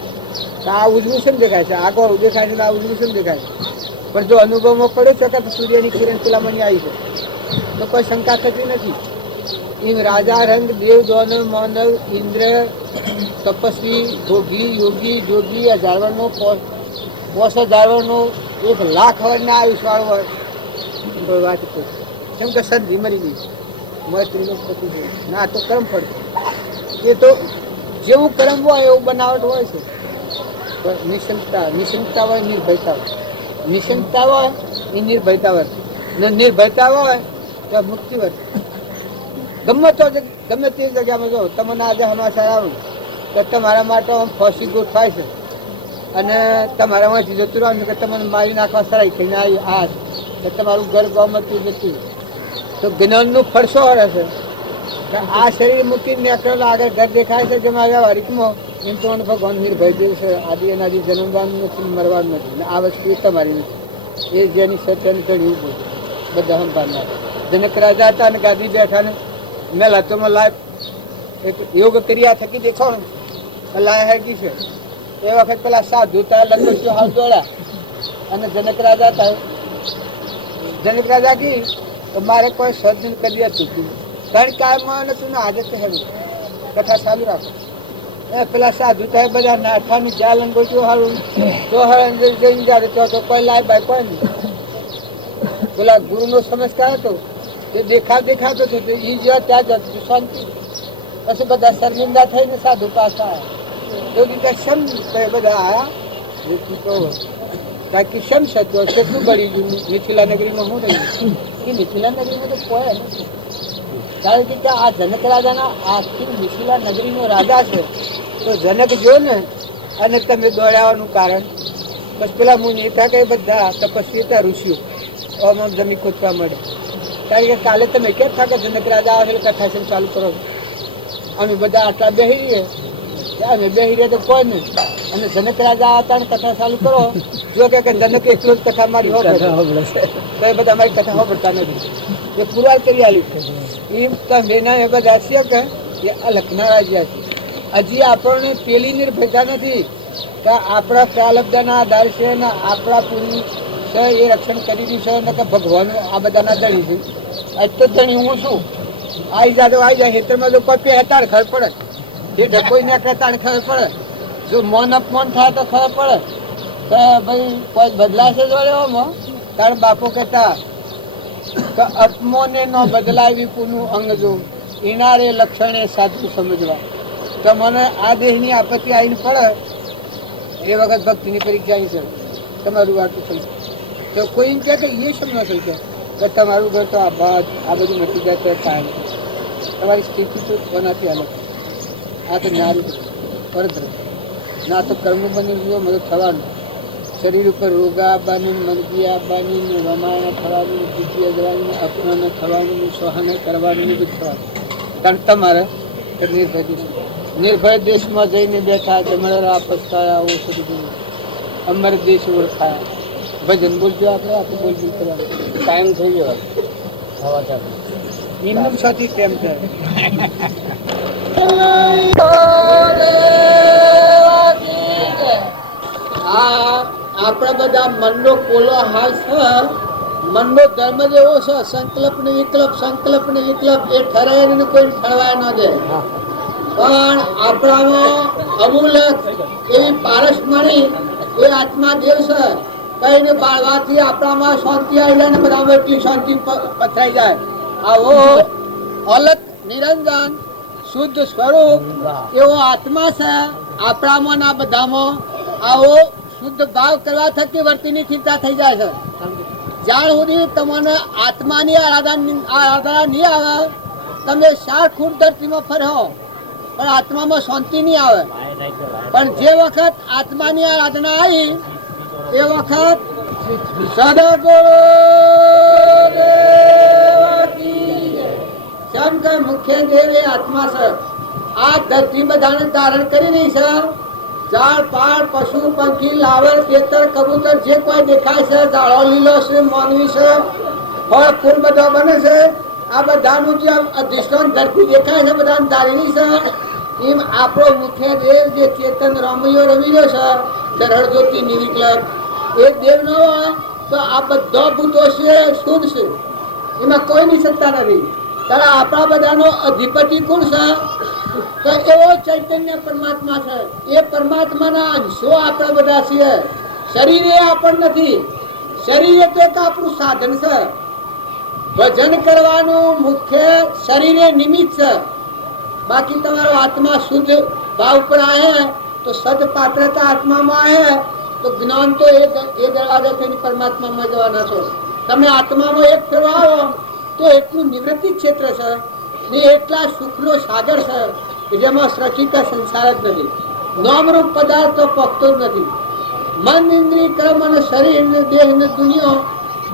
તો આ ઉજવું છે ને દેખાય છે આગળ દેખાય છે આ ઉજવું છે ને દેખાય પણ જો અનુભવમાં પડે છે કે સૂર્યની કિરણ પેલા મને આવી છે તો કોઈ શંકા થતી નથી એમ રાજા રંગ દેવ દાનવ માનવ ઇન્દ્ર તપસ્વી ભોગી યોગી જોગી 1000 વર્ષનો 50,000 વર્ષનો 1,00,000 વર્ષના આયુષવાળો હોય કોઈ વાત કેમ કે સદી મરી ગઈ મૈત્રીનો પતિ ના તો કર્મ પડશે એ તો જેવું કર્મ હોય એવું બનાવટ હોય છે નિશંકતા હોય નિર્ભયતા હોય નિશંકતા હોય એ નિર્ભયતા હોય ને નિર્ભયતા હોય તો મુક્તિ હોય ગમે તે જગ્યામાં જો તમને આજે સમાચાર આવું કે તમારા માટે ફાંસી ગોઠવાય છે અને તમારામાંથી જતું રહેવાનું કે તમને મારી નાખવા સરાઈ થઈને આવી આ કે તમારું ઘર ગૌમતું જતું તો જ્ઞાનનું ફળ શું રહેશે આ શરીર મૂકીને નીકળેલો આગળ ઘર દેખાય છે જેમાં વ્યવહારિકમાં એમ તો ભગવાન નિર્ભય દેવ છે આદિ અનાદિ જન્મવાનું નથી મરવાનું નથી ને આ વસ્તુ એ તમારી નથી એ જેની સત્યને ઘણી ઉભું બધા સંભાળનાર જનક રાજા હતા ને ગાદી બેઠા ને મેં લાતોમાં લાય એક યોગ ક્રિયા થકી દેખો ને લાય હેગી છે એ વખત પેલા સાધુ હતા લંગોટીઓ હાવ દોડ્યા અને જનક રાજા હતા જનક રાજા કી તો મારે કોઈ સદન કરી હતું કારણ કાયમાં નતું ને આજે કહેલું કથા ચાલુ રાખો પેલા સાધુ થાય બધા નાથાની ચાલન બોલતું હારું તો અંદર જઈને જયારે તો કોઈ લાય ભાઈ કોઈ નહીં. પેલા ગુરુનો સંસ્કાર હતો તે દેખાતો હતો એ જ્યાં ત્યાં જતું શાંતિ. પછી બધા શર્મિંદા થઈને સાધુ પાછા આવ્યા. યોગી કે શમ બધા આવ્યા તાકી શમ સત્યો કેટલું બળી ગયું મિથિલા નગરીમાં શું રહ્યું એ મિથિલા નગરીમાં તો કોઈ નથી. કારણ કે આ જનક રાજાના આખી મિથિલા નગરીનો રાજા છે તો જનક જો ને અને તમે દોડાવાનું કારણ બસ પેલા મુનિ હતા કે બધા તપસ્વી હતા ઋષિઓ આમ જમી ખોદવા મળે. કારણ કે કાલે તમે કેમ થા કે જનક રાજા આવે એટલે કથા છે ચાલુ કરો. અમે બધા આટલા બેસી રહીએ અમે બેસી રહીએ તો કોઈ નહીં અને જનક રાજા આવતા ને કથા ચાલુ કરો જો કે જનક એટલો જ કથા મારી હોય તો એ બધા મારી કથા હોબડતા નથી. એ પુરવાર કરી આલી છે એમ તમે એ બધા છે કે એ અલખના રાજા છે. હજી આપણને પેલી નિર્ભયતા નથી કે આપણા પ્રાલબ્ધના આધાર છે ને આપણા પુણ્ય છે એ રક્ષણ કરી દીધું છે ને કે ભગવાન આ બધાના ધણી છે. આજ તો ધણી હું છું આવી જાય હેતરમાં જો કોઈ પહેતા ખબર પડે એ ઢકોઈ નાખતા તાણ ખબર પડે. જો મન અપમાન થાય તો ખબર પડે કે ભાઈ કોઈ બદલાશે જોડેમાં. કારણ બાપુ કહેતા કે અપમાને ન બદલાવી પુનું અંગ જો ઇનારે લક્ષણે સાચું સમજવા. તો મને આ દેહની આપત્તિ આવીને પડે એ વખત ભક્તિની પરીક્ષા આવી છે તમારું આટલું થઈ તો કોઈ એમ કહે કે એ સમજો થઈ કે તમારું ઘર તો આ બધું નથી જાય તો કાંઈ તમારી સ્થિતિ તો કોનાથી અલગ. આ તો નારી પરદ્ર ના તો કર્મ બની ગયો મદદ થવાનું. શરીર ઉપર રોગા આવવાની મરગી આવવાની રમાયણ થવાની બુદ્ધિ અજવાની અપમાન થવાનું સહન કરવાનું બધું થવાનું. કારણ તમારે નિર્ભય દેશમાં જઈને બેઠા જમણરા પસ્તાયા ઔષધિ અમર દેશ ઓળખાયા. ભજન બોલજો આપણે આપણે બોલજો કરવાનું ટાઈમ થઈ ગયો હવા ચાલુ એમનું સાથી પ્રેમ થાય. આપણા બધા મનનો કોલો હાલ છે. મનનો ધર્મ જ એવો છે સંકલ્પ ને વિકલ્પ એ ઠરાઈને કોઈ ઠરવા ન દે. પણ આપણામાં અમૂલ્ય એવી પારસમણી એ આત્મા દેવ છે કઈને બાળવાથી આપણામાં શાંતિ આવી જાય ને બધામાં એટલી શાંતિ પથરાઈ જાય. આવો અલગ નિરંજન શુદ્ધ સ્વરૂપ એવો આત્મા છે આપણામાં ના બધામાં. આવો શુદ્ધ ભાવ કરવા થકી વર્તીની ચિંતા થઈ જાય છે. જ્યાં સુધી તમને આત્માની આરાધના નહીં આવે તમે 4 ફૂટ ધરતીમાં ફરો પણ આત્મામાં શાંતિ નહીં આવે. પણ જે વખત આત્માની આરાધના આવી એ વખત સદગુરુ મુખ્ય દેવ એ આત્મા છે. આ ધરતી બધાને ધારણ કરી રહી છે. ઝાડ પાડ પશુ પંખી લાવર ખેતર કબૂતર જે કોઈ દેખાય છે ઝાડો લીલો છે માનવી છે ફળ ફૂલ બધા બને છે. આ બધાનું જે અધિષ્ઠાન ધરતી દેખાય છે બધાને ધારેલી છે. એમ આપણો મુખ્ય દેવ જે ચેતન રમૈયો રમી રહ્યો છે સરળ જ્યોતિ નિર્વિકલ્પ એ દેવ ન હોય તો આ બધા ભૂતો છે શુદ્ધ છે એમાં કોઈની સત્તા નથી. ત્યારે આપણા બધાનો અધિપતિ કોણ છે તો એવો ચૈતન્ય પરમાત્મા છે. એ પરમાત્માના અંશો આપણે બધા છીએ. શરીર એ આપણ નથી. શરીર એટલે એક આપણું સાધન છે. ભજન કરવાનું મુખ્ય શરીર એ નિમિત્ત છે. બાકી તમારો આત્મા શુદ્ધ ભાવ પર આવે તો સદ પાત્રતા આત્મામાં આવે તો જ્ઞાન તો એ દરવાજા થઈને પરમાત્મામાં જવાના છો. તમે આત્મામાં એક ફેરવા આવો તો એટલું નિવૃત્તિ ક્ષેત્ર છે ને એટલા સુખનો સાગર છે જેમાં સૃષ્ટિ કા સંસાર જ નથી. નામરૂપ પદાર્થ તો પકતો જ નથી. મન ઇન્દ્રિય કર્મ અને શરીર ને દેહ ને દુનિયા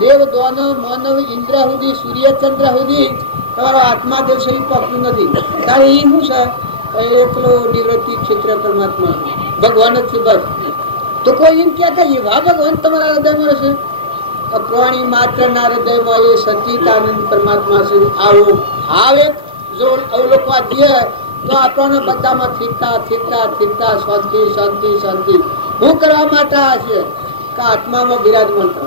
દેવ દ્વાનવ માનવ ઇન્દ્ર સુધી સૂર્ય ચંદ્ર સુધી તમારો આત્મા દેવ શરીર પકતું નથી. તારે એ શું છે એકલો નિવૃત્તિ ક્ષેત્ર પરમાત્મા ભગવાન જ છે બસ. તો કોઈ એમ કે એવા ભગવાન તમારા હૃદયમાં રહેશે. પ્રાણી માત્ર ના હૃદયમાં એ સચ્ચિદાનંદ પરમાત્મા છે. આવો હાવ એક જો અવલોકવા દઈએ તો આપણને બધામાં ઠીકતા શાંતિ હું કરવા માટે આ છે કે આત્મામાં બિરાજમાન કરો.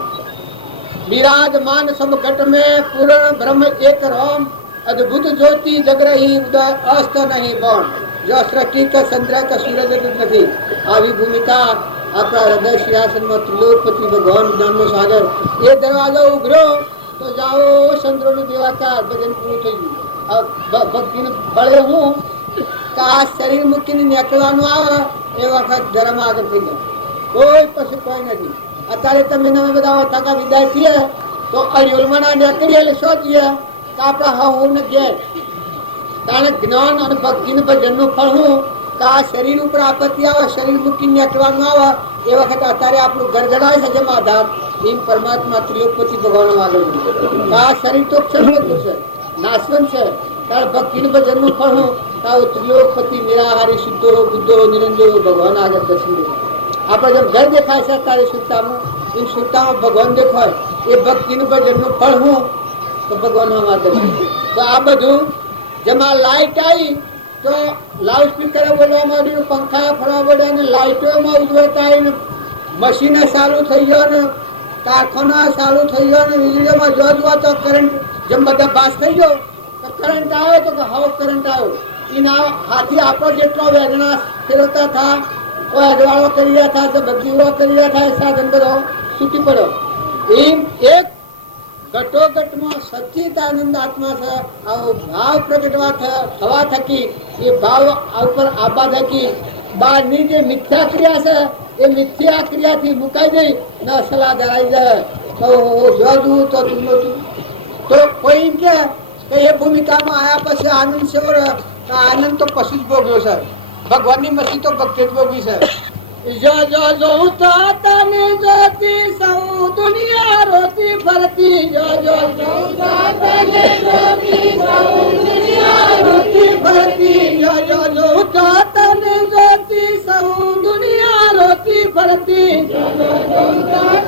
विराजमान सब घट में पूर्ण ब्रह्म एक राम अद्भुत ज्योति जग रही उदय अस्त नहीं बन જો સૃષ્ટિ કે ચંદ્ર કે સૂરજ જ નથી. આવી ભૂમિકા આપણા હૃદય સિંહાસનમાં ત્રિલોકપતિ ભગવાન જ્ઞાનનો સાગર એ દરવાજો ઉઘડ્યો તો જાઓ ચંદ્રોનું દેવાકાર ભજન પૂરું થઈ ગયું. ભક્તિને ફળે હું કે આ શરીર મૂકીને નીકળવાનું આવે એ વખત ધર્મ આગળ થઈ જાય. કોઈ પછી કોઈ નથી. અત્યારે તમે બધા થકા વિદાય થઈએ તો અયોલમાના નીકળીએ એટલે શું થઈએ કે આપણા હું ને ઘેર કારણ જ્ઞાન અને ભક્તિને ભજનનું ફળ હું કે આ શરીર ઉપર આપત્તિ આવે શરીર મૂકીને નીકળવાનું આવે એ વખતે અત્યારે આપણું ગરગડાય છે જેમ આધાર એમ પરમાત્મા ત્રિલોકપતિ ભગવાન આગળ આ શરીર તો ક્ષણિક છે નાશવંત છે કારણ ભક્તિને ભજનનું ફળ હું તારું ત્રિલોકપતિ નિરાહારી શુદ્ધો બુદ્ધો નિરંજો ભગવાન આગળ દર્શન આપણે જેમ ઘર દેખાય છે અત્યારે સુરતામાં એમ સુરતામાં ભગવાન દેખાય એ ભક્તિનું ભજનનું ફળ હું તો ભગવાન આગળ તો આ બધું જેમાં લાઈટ આવી તો લાઉડ સ્પીકર બોલવા માંડ્યું પંખા ફરવા માંડ્યા અને લાઇટોમાં ઉજવતા આવીને મશીનો ચાલુ થઈ ગયો ને કારખાના ચાલુ થઈ ગયો ને વીજળીઓમાં જોવા તો કરંટ જેમ બધા પાસ થઈ ગયો તો કરંટ આવ્યો તો હવે કરંટ આવ્યો એના હાથી આપણો જેટલો વેદના ફેરવતા થા કોઈ અજવાળો કરી રહ્યા હતા તો બદલીઓ કરી રહ્યા હતા સાધન બધો છૂટી પડ્યો એમ એક ઘટોઘટમાં સચિત આનંદ આત્મા છે આવો ભાવ પ્રગટવા થવા થકી એ ભાવ ઉપર આબા થકી બહારની જે મિથ્યા ક્રિયા છે એ મિથ્યા ક્રિયાથી મુકાઈ જઈ ન સલાહ ધરાઈ જાય તો જોયું તો તો કોઈ કે એ ભૂમિકામાં આવ્યા પછી આનંદ છે આનંદ તો પછી જ ભોગ્યો છે ભગવાનની મસ્તી તો ભક્તિ જ ભોગવી છે જો જો જો તને જોતી સૌ દુનિયા રોતી ફરતી જો જો જો તને જોતી સૌ દુનિયા રોતી ફરતી જો જો જો તને જોતી સૌ દુનિયા રોતી ફરતી જો જો જો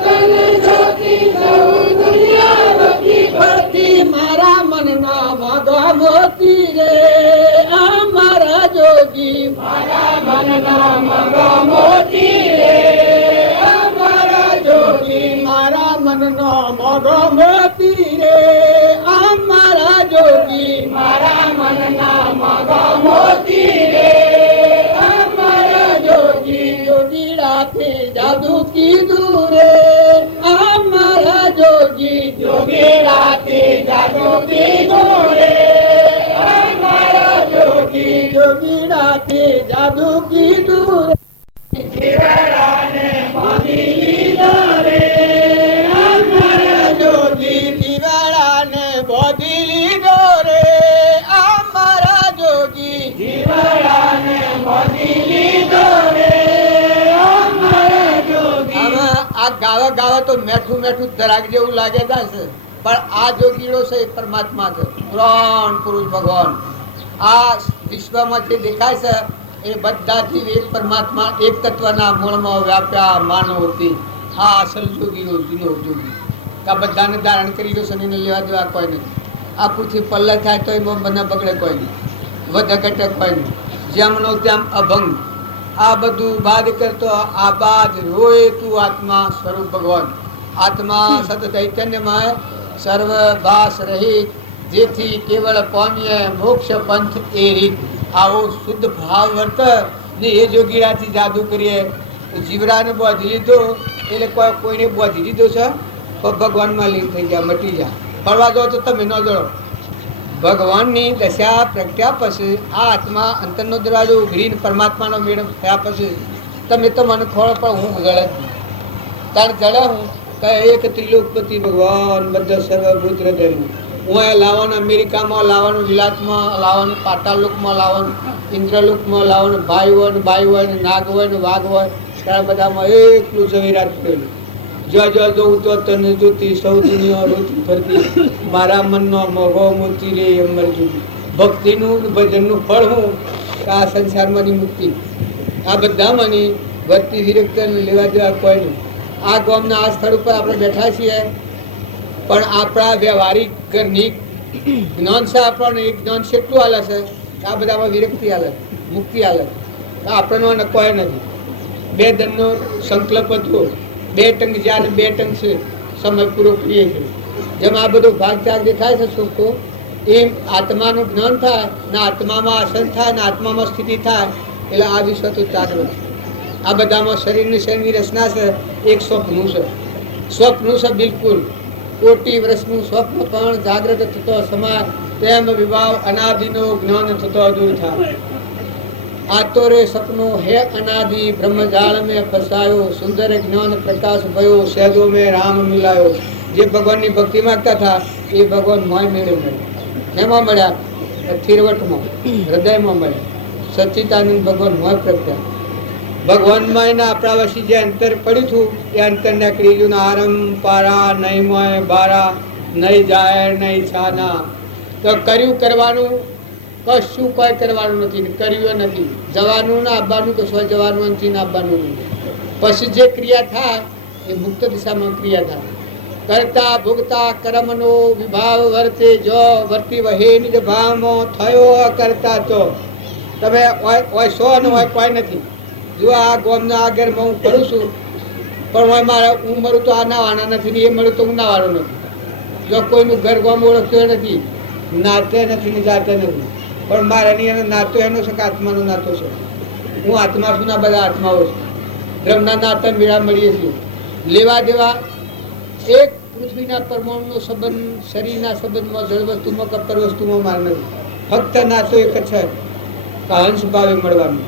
તને જોતી સૌ દુનિયા રોતી ફરતી મારા મનના મગા મોતી રે આ મારા જોગી મારા મનના મગા મોતી મારા મનનો મોગો મોતી રે આ મારા જોગી મારા મનના મોગો મોતી રે આ મારા જોગી જોગી રાતે જાદુ કીધું રે આ મારા જોગી જોગી રાતે જાદુ કીધું રે આ મારા જોગી જોગી રાતે જાદુ કીધું રે જીવડાને બાંધી લીધા રે અમારા જોગી જીવડાને બાંધી લીધો રે અમારા જોગી જીવડાને બાંધી લીધો રે અમારા જોગી આ ગાવા ગાવા તો મેઠું મેઠું ધરાક જેવું લાગે છે પણ આ જોગીડો છે એ પરમાત્મા છે પુરાણ પુરુષ ભગવાન આ વિશ્વમાં જે દેખાય છે એ બધાથી એક પરમાત્મા એક તત્વના મૂળમાં વ્યાપ્યા માનવથી આ અસલ જોગીઓ જીનો જોગી આ બધાને ધારણ કરી ગયો શનિને લેવા દેવા કોઈ નહીં આ પૃથ્વી પલ્લે થાય તો એમાં બંને બગડે કોઈ નહીં વધે ઘટે કોઈ નહીં જેમનો તેમ અભંગ આ બધું બાદ કરતો આ બાદ રોય તું આત્મા સ્વરૂપ ભગવાન આત્મા સત ચૈતન્યમાં સર્વ ભાસ રહિત જેથી કેવળ પામીએ મોક્ષ પંથ એ રીત આવો શુદ્ધ ભાવ વર્ત ને એ જોગીરાથી જાદુ કરીએ જીવડાને બોધી લીધો એટલે કોઈને બોધી લીધો છે તો ભગવાનમાં લીન થઈ ગયા મટી ગયા ફરવા જાઓ તો તમે ન જડો ભગવાનની દશા પ્રગટ્યા પછી આ આત્મા અંતરનો દરવાજો ઉઘરીને પરમાત્માનો મેળ થયા પછી તમે તો મને ખોળ પણ હું જળે જ નહીં તાર જળે હું કે એક ત્રિલોકપતિ ભગવાન બધા સર્વભૂત હૃદયનું હું એ લાવવાનું અમેરિકામાં લાવવાનું વિલાસમાં લાવવાનું પાતાળલોકમાં લાવવાનું ઇન્દ્રલોકમાં લાવવાનું ભાઈ હોય ને બાઈ હોય ને નાગ હોય ને વાઘ હોય ત્યારે બધામાં એકલું જવીરાત કરેલું જો જો જોઉં તો તને જોતી સૌ દુનિયા રોતી ફરતી મારા મનનો મોગો મોતી રે અમર જોતી ભક્તિનું ભજનનું ફળ હું આ સંસારમાંની મુક્તિ આ બધામાંની ભક્તિ વિરક્ત લેવા દેવા કોઈ નહીં આ ગામના આ સ્થળ ઉપર આપણે બેઠા છીએ પણ આપણા વ્યવહારિક ઘરની જ્ઞાન છે આપણને એક જ્ઞાન છે એટલું હાલે છે આ બધામાં વિરક્તિ હાલે મુક્તિ હાલે આપણને કોઈ નથી બે દનનો સંકલ્પ હતો બે ટંગ જ્યારે બે ટંગ છે સમય પૂરો કરીએ છીએ જેમ આ બધો ભાગ ત્યાગ દેખાય છે સુખો એમ આત્માનું જ્ઞાન થાય ને આત્મામાં આસન થાય ને આત્મામાં સ્થિતિ થાય એટલે આ વિશ્વ તો ચાલુ. આ બધામાં શરીરની રચના છે એક સ્વપ્નું છે. સ્વપ્નું છે બિલકુલ કોટી વર્ષનું સ્વપ્ન પણ જાગ્રત થતો સમા તેમ વિભાવ અનાદિનો જ્ઞાન થતો દૂર થાય. આ તો રે સપનો હે અનાદિ બ્રહ્મજાળ મેં ફસાયો સુંદર જ્ઞાન પ્રકાશ ભયો સહેજો મેં રામ મિલાયો. જે ભગવાનની ભક્તિ માંગતા હતા એ ભગવાન મોય મેળે મળ્યા. એમાં મળ્યા થીરવટમાં હૃદયમાં મળ્યા. સચ્ચિદાનંદ ભગવાન મોય પ્રગટ્યા. ભગવાનમાં એના અપ્રાવસી જે અંતર પડ્યું હતું એ અંતર નીકળી ગયું. આરમ પારા નહીં મોય બારા નહીં જાય નહીં છાના. તો કર્યું કરવાનું કશું કોઈ કરવાનું નથી, કર્યું નથી. જવાનું ના આવવાનું કશું જવાનું નથી ને આવવાનું નથી. પછી જે ક્રિયા થાય એ મુક્ત દિશામાં ક્રિયા થાય. કરતા ભોગતા કર્મનો વિભાવ વર્તે જો વર્તી વહે નિજ ભાવમાં થયો કરતા તો તમે હોય સો ને હોય કોઈ નથી. જો આ ગોમના આગળ હું કરું છું પણ હોય મારે હું મરું તો આ નાવાના નથી ને એ મળ્યું તો હું નાવાનો નથી. જો કોઈનું ઘર ગોમ ઓળખતો નથી, નાતે નથી ને જાતે નથી, પણ મારે એની એનો નાતો એનો છે કે આત્માનો નાતો છે. હું આત્મા છું ના બધા આત્માઓ છે. બ્રહ્મના નાતા મેળા મળીએ છીએ. લેવા દેવા એક પૃથ્વીના પરમાણુનો સંબંધ શરીરના સંબંધમાં જળ વસ્તુમાં કે પર વસ્તુમાં માર નથી. ફક્ત નાતો એક જ છે કે અંશ ભાવે મળવાનું.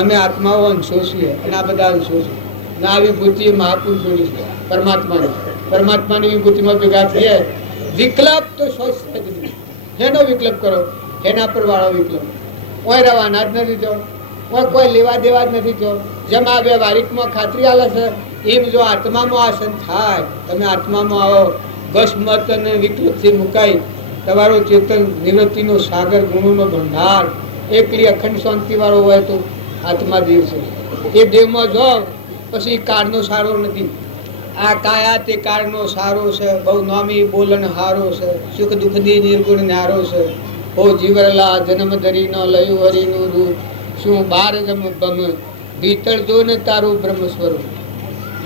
અમે આત્માઓ અંશો છીએ અને આ બધા અંશો છે. ને આ વિભૂતિ મહાપુરુષોની છે પરમાત્માની. પરમાત્માની વિભૂતિમાં ભેગા થઈએ. વિકલ્પ તો શોષ એનો વિકલ્પ કરો, એના પર વાળો વિકલ્પ. કોઈ રવાના જ નથી થયો, કોઈ લેવા દેવા જ નથી થયો. જેમ આ વ્યવહારિકમાં ખાતરી આલે છે એમ જો આત્મામાં આસન થાય, તમે આત્મામાં આવો, બસ મત અને વિકલ્પથી મુકાઈ તમારો ચેતન નિવૃત્તિનો સાગર ગુણોનો ભંડાર એકલી અખંડ શાંતિવાળો હોય તો આત્મા દેવ છે. એ દેવમાં જો પછી કાળનો સારો નથી. આ કાયા તે કાળનો સારો છે. બહુ નામી બોલન હારો છે. સુખ દુઃખદી નિર્ગુણ ન્યારો છે. હો જીવરલા જન્મ ધરીનો લયું હરીનું રૂપ શું બાર જમ બમ ભીતર જો ને તારું બ્રહ્મ સ્વરૂપ.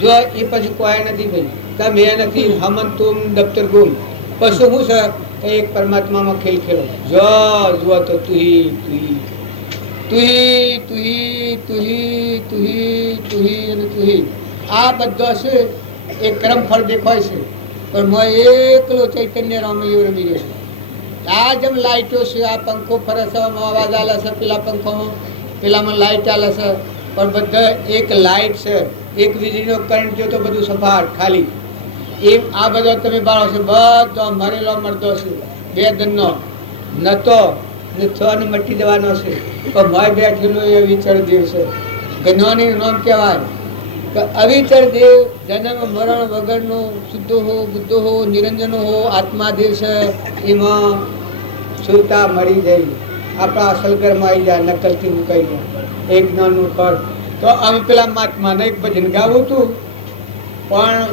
જો એ પછી કોઈ નથી ભાઈ, તમે નથી હમન તુમ દફતર ગુમ. પછી શું છે એક પરમાત્મામાં ખેલ ખેલો. જો જુઓ તો તુહી તુહી તુહી તુહી તુહી તુહી તુહી અને તુહી. આ બધા છે એ કર્મફળ દેખાય છે પણ મેં એકલો ચૈતન્ય રામૈયો રમી રહ્યો છે. આ જેમ લાઇટો છે, આ પંખો ફરે છે, અવાજ આલે છે, પેલા પંખોમાં પેલામાં લાઇટ આલે છે, પણ બધા એક લાઇટ છે. એક વીજળીનો કરંટ જો તો બધું સફાટ ખાલી. એમ આ બધો તમે બાળો છો બધો મરેલો મળતો છે. બે દનનો નતો ને છ ને મટી જવાનો છે. પણ ભય બેઠેલો એ અવિચળ દેવ છે. જ્ઞાની નામ કહેવાય કે અવિચળ દેવ. જન્મ મરણ વગરનો શુદ્ધ હો બુદ્ધ હો નિરંજન હો આત્મા દેવ છે. એમાં સુરતા મળી જાય, આપણા અસલ ઘરમાં આવી જાય, નકલથી મુકાઈ જાય. એક જ્ઞાનનું ફળ. તો અમે પેલા મહાત્માને એક ભજન ગાવું હતું, પણ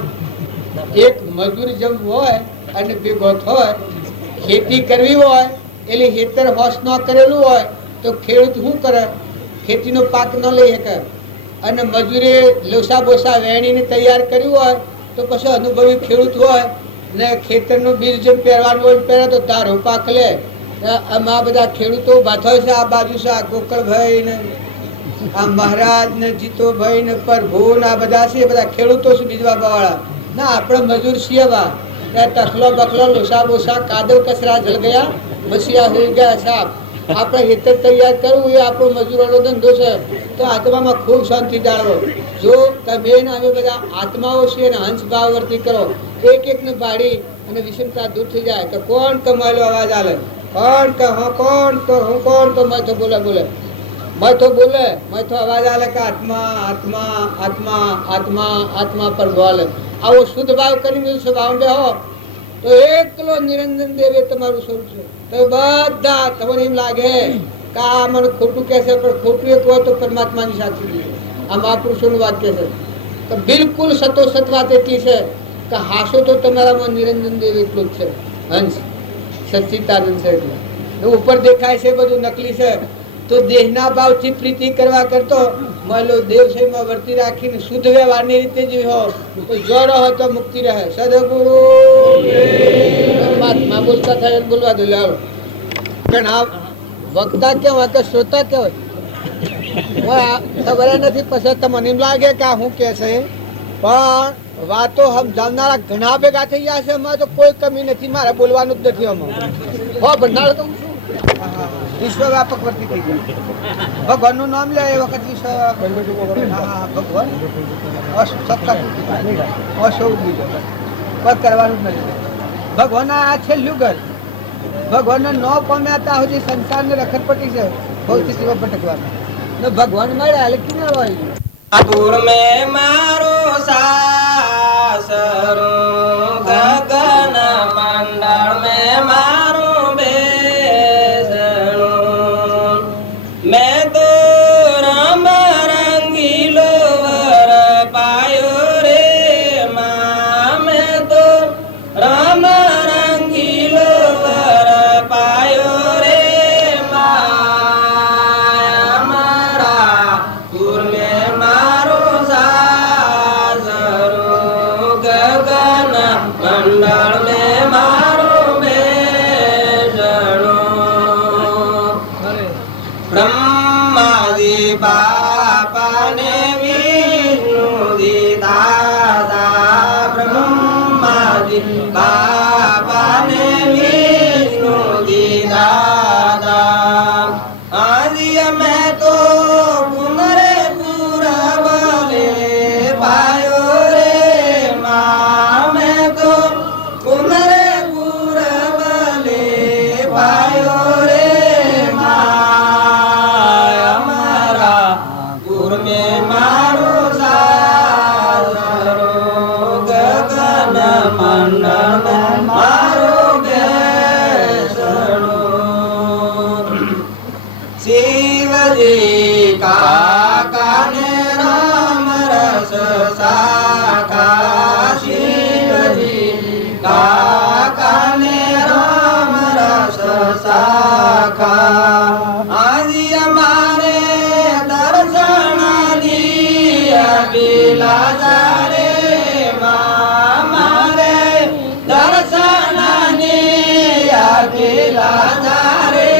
એક મજૂર જેમ હોય અને ભેગો હોય, ખેતી કરવી હોય એટલે ખેતર હોશ ન કરેલું હોય તો ખેડૂત શું કરે? ખેતીનો પાક ન લઈ શકે. અને મજૂરે લોસા બોસા વેણીને તૈયાર કર્યું હોય તો પછી અનુભવી ખેડૂત હોય ને ખેતરનું બીજ જેમ પહેરવાનું હોય પહેરે તો તારો પાક લે. આમાં બધા ખેડૂતો ઉભા થાય છે. આ બાજુ છે આ ગોકળભાઈ ને આ મહારાજ ને જીતોભાઈ ને પ્રભુ ને આ બધા છે, બધા ખેડૂતો છે બીજવા વાળા ના. આપણે મજૂર છીએ બા. તખલો બખલો લોસા બોસા કાદવ કચરા જલ ગયા મસીયા હોઈ ગયા સાપ. આપણે હેતર તૈયાર કરવું એ આપણો મજૂરોનો ધંધો છે. તો આત્મામાં ખૂબ શાંતિ જાળવો. જો તમે અમે બધા આત્માઓ છીએ ને હંસ ભાવ વર્તી કરો, એક એકને પાડી અને વિષમતા દૂર થઈ જાય. કે કોણ કમાયેલો અવાજ આલે, કોણ કે હા કોણ તો હું કોણ તો મેં તો બોલે બોલે મેં તો બોલે મેં તો અવાજ આલે કે આત્મા આત્મા આત્મા આત્મા આત્મા પર બોલે. આવો શુદ્ધ ભાવ કરીને ભાવ બેહો તો એકલો નિરંજન દેવ એ તમારું સ્વરૂપ છે. તો બધા તમને એમ લાગે કે આ મને ખોટું કહે છે, પણ ખોટું એક હોય તો પરમાત્માની સાચી. આ મહાપુરુષોનું વાક્ય છે કે બિલકુલ સતોસત વાત એટલી છે કે હાસો તો તમારામાં નિરંજન દેવ એટલું જ છે. હંસ સચ્ચિદાનંદ છે. એટલે ઉપર દેખાય છે બધું નકલી છે. તો દેહના ભાવથી પ્રીતિ કરવા કરતો માનો દેવસયમાં વર્તી રાખીને શુદ્ધ વ્યવહારની રીતે જીવો તો જો રહો તો મુક્તિ રહે. સદગુરુ પરમાત્મા બોલતા થાય એમ બોલવા દો. લાવો પણ આ વક્તા કેવા કે શ્રોતા કેવાય ખબર નથી. પછી તમને એમ લાગે કે આ શું કે છે, પણ વાતો સમજાવનારા ઘણા ભેગા થઈ ગયા છે. એમાં તો કોઈ કમી નથી, મારે બોલવાનું જ નથી. આમાં ભંડાર તો વિશ્વ વ્યાપક વર્તી થઈ ગયું. ભગવાન નું નામ લે એ વખત વિશ્વ ભગવાન કરવાનું જ નથી. ભગવાન આ છેલ્લું ઘર. ભગવાન ન પામ્યા ત્યાં સુધી સંસાર ને રખડપટ્ટી છે બહુ સ્થિતિમાં ભટકવાનું. ભગવાન મળ્યા એટલે કિનારો આવી ગયો. દૂર મેં મારો સાસરો ગગન મંડળ મેં મારું બેસણું મેં તો રમ રંગીલો વર પાયો રે માં મેં તો રમ રંગીલો વર પાયો રે માં મારા દૂર મેં મારો સાસરો ગગન મંડળ મેં મારું બેસણું બ્રહ્માજી બાપાને વિષ્ણુજી દાદા બ્રહ્માજી બાપાને વિષ્ણુજી દાદા આજી મેં તો પુનરે પુરવલે પાયો રે માં મેં તો પુનરે પુરવલે પાયો રે માં અમારા પુર મેં મારો સાસરો ગગન મંડળ મારો બેસણું શિવજી કાકાને રામ રસ સાખા શિવજી કાકાને રામ રસ સાખા આજી અમારે દર્શન અભિલાષા રે માં મારે દર્શન અભિલાષા રે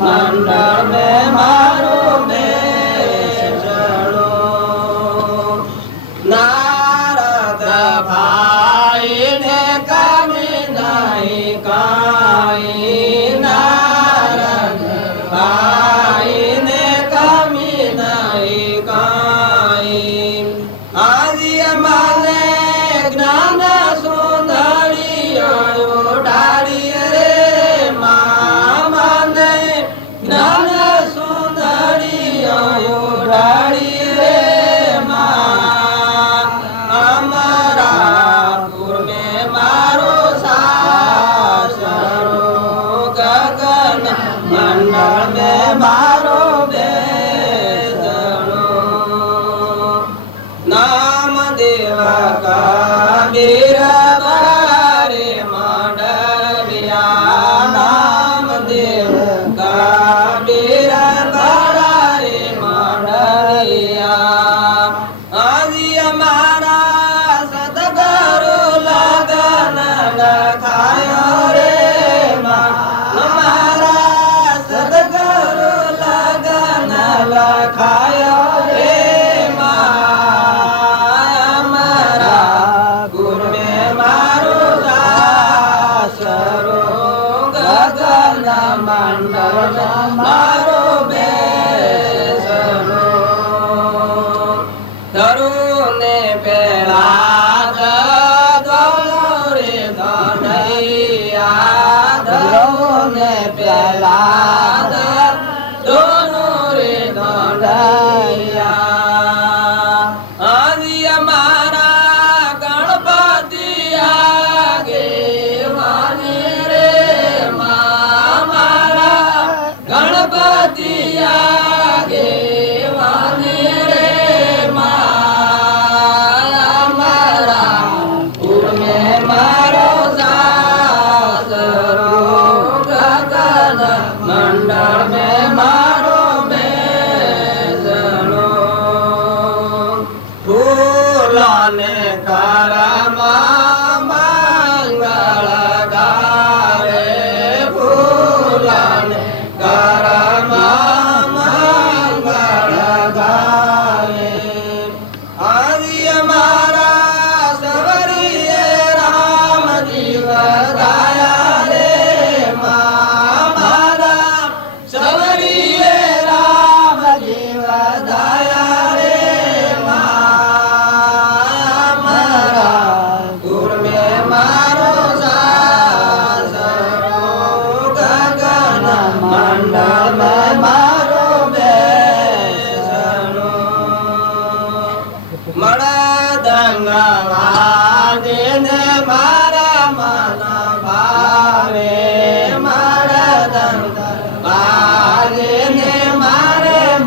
મંડળ મેં મારું બેસણું નારદ ભાઈ ને કમી નહીં કાંઈ નારદ ભાઈ ને કમી નહીં કાંઈ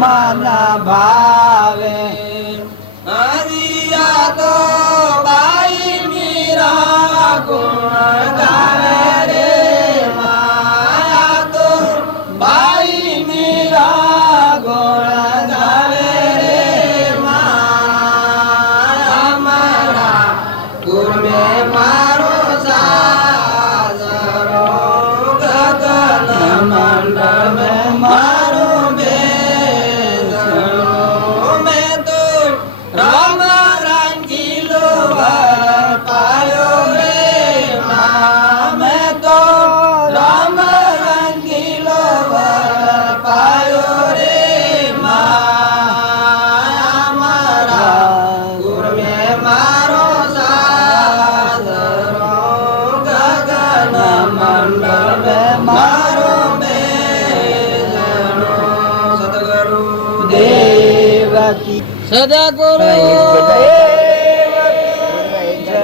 મન ભાવે હરિયા તો બાઈ મીરા ગુણ ગાવે રે માયા તો બાઈ મીરા ગુણ ગાવે રે માયા મારા ગુર મે મારો સાસરો ગગન મંડળ મે મારો બેસણો મેં તો રામ રંગીલો વર પાયો રે મા મેં તો રામ રંગીલો વર પાયો રે મા મારા ગુર મે મારો સાસરો ગગન મંડળ મે મારો બેસણો સદગુરુ દેવ કી સદગુરુ જય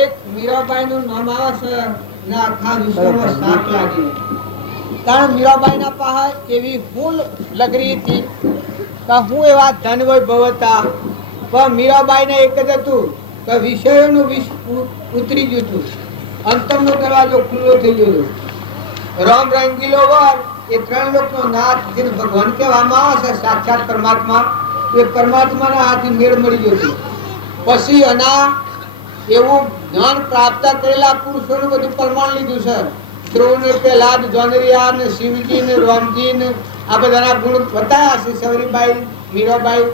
એક મીરાબાઈ નું નામ આવે છે ને આખા વિશ્વમાં સાથ લાગી. કારણ મીરાબાઈ ના પાસે એવી ફૂલ લગરી હતી કે હું એવા ધન વૈભવ હતા, પણ મીરાબાઈ ને એક જ હતું કે વિષયોનું વિષ ઉતરી ગયું હતું, અંતરનો દરવાજો ખુલ્લો થઈ ગયો હતો. રામ રંગીલો વર એ ત્રણ લોકનો નાથ જેને ભગવાન કહેવામાં આવે છે, સાક્ષાત પરમાત્મા, એ પરમાત્માના હાથે મેળ મળી ગયો હતો. પછી આના એવું જ્ઞાન પ્રાપ્ત કરેલા પુરુષોનું બધું પ્રમાણ લીધું છે. ધ્રુવને પ્રહલાદ, જોનરિયા ને શિવજી ને રામજી ને આ બધાના ગુણ બતાવ્યા છે. સવરીબાઈ, મીરાબાઈ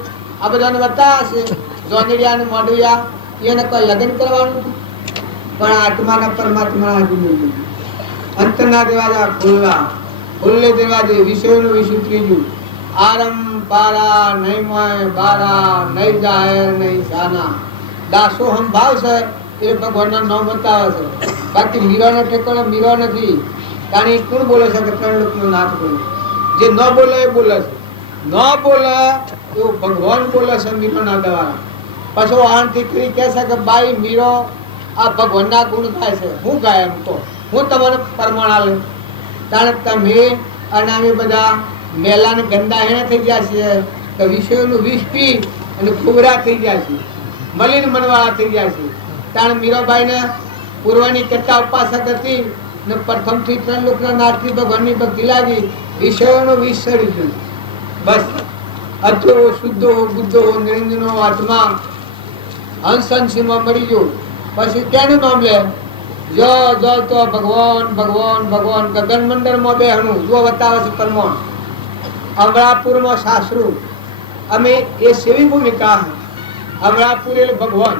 આ બધાને બતાવ્યા છે. જોનરિયા ને મોઢિયા એને કોઈ લગ્ન કરવાનું હતું, પણ આત્માના પરમાત્માના હાથે મેળ ગયું. અંતરના દરવાજા ખુલ્લા, ખુલ્લે દરવાજે વિષયોનું વિષ ઉતરી ગયું. આરમ પારા નહીં મય બારા નહીં જાહેર નહીં સાના. દાસો હમ ભાવ છે એ ભગવાનના નામ બતાવે છે. બાકી મીરાનો ઠેકાણો મીરો નથી. કારણ એ કોણ બોલે છે કે ત્રણ લોકનો નાથ બોલે? જે ન બોલે એ બોલે છે, ન બોલે એવું ભગવાન બોલે છે મીરાના દ્વારા. પછી આણથી કરી કહે છે કે બાઈ મીરો આ ભગવાનના ગુણ ગાય છે. હું ગાય એમ તો હું તમારે પ્રમાણ આલે. કારણ તમે અને અમે બધા મેલા ને ગંદા એને થઈ ગયા છે કે વિષયોનું વિષ પી અને ખુબરા થઈ ગયા છે, મલિન મનવાળા થઈ ગયા છે. કારણ મીરાબાઈ ને પૂર્વની કરતા ઉપાસક હતી ને પ્રથમથી ત્રણ લોકના નાથથી ભગવાનની ભક્તિ લાગી. વિષયોનું વિષ સડી ગયું. બસ અચો શુદ્ધો બુદ્ધો નિરંજનો આત્મા હંસંસીમાં મળી ગયો. પછી કેનું નામ લે? જો જો તો ભગવાન ભગવાન ભગવાન ગગન મંડળમાં બેહણું જો બતાવે છે પરમાણ. અમરાપુરમાં સાસરું અમે એ સેવી ભૂમિકા. અમરાપુર એટલે ભગવાન.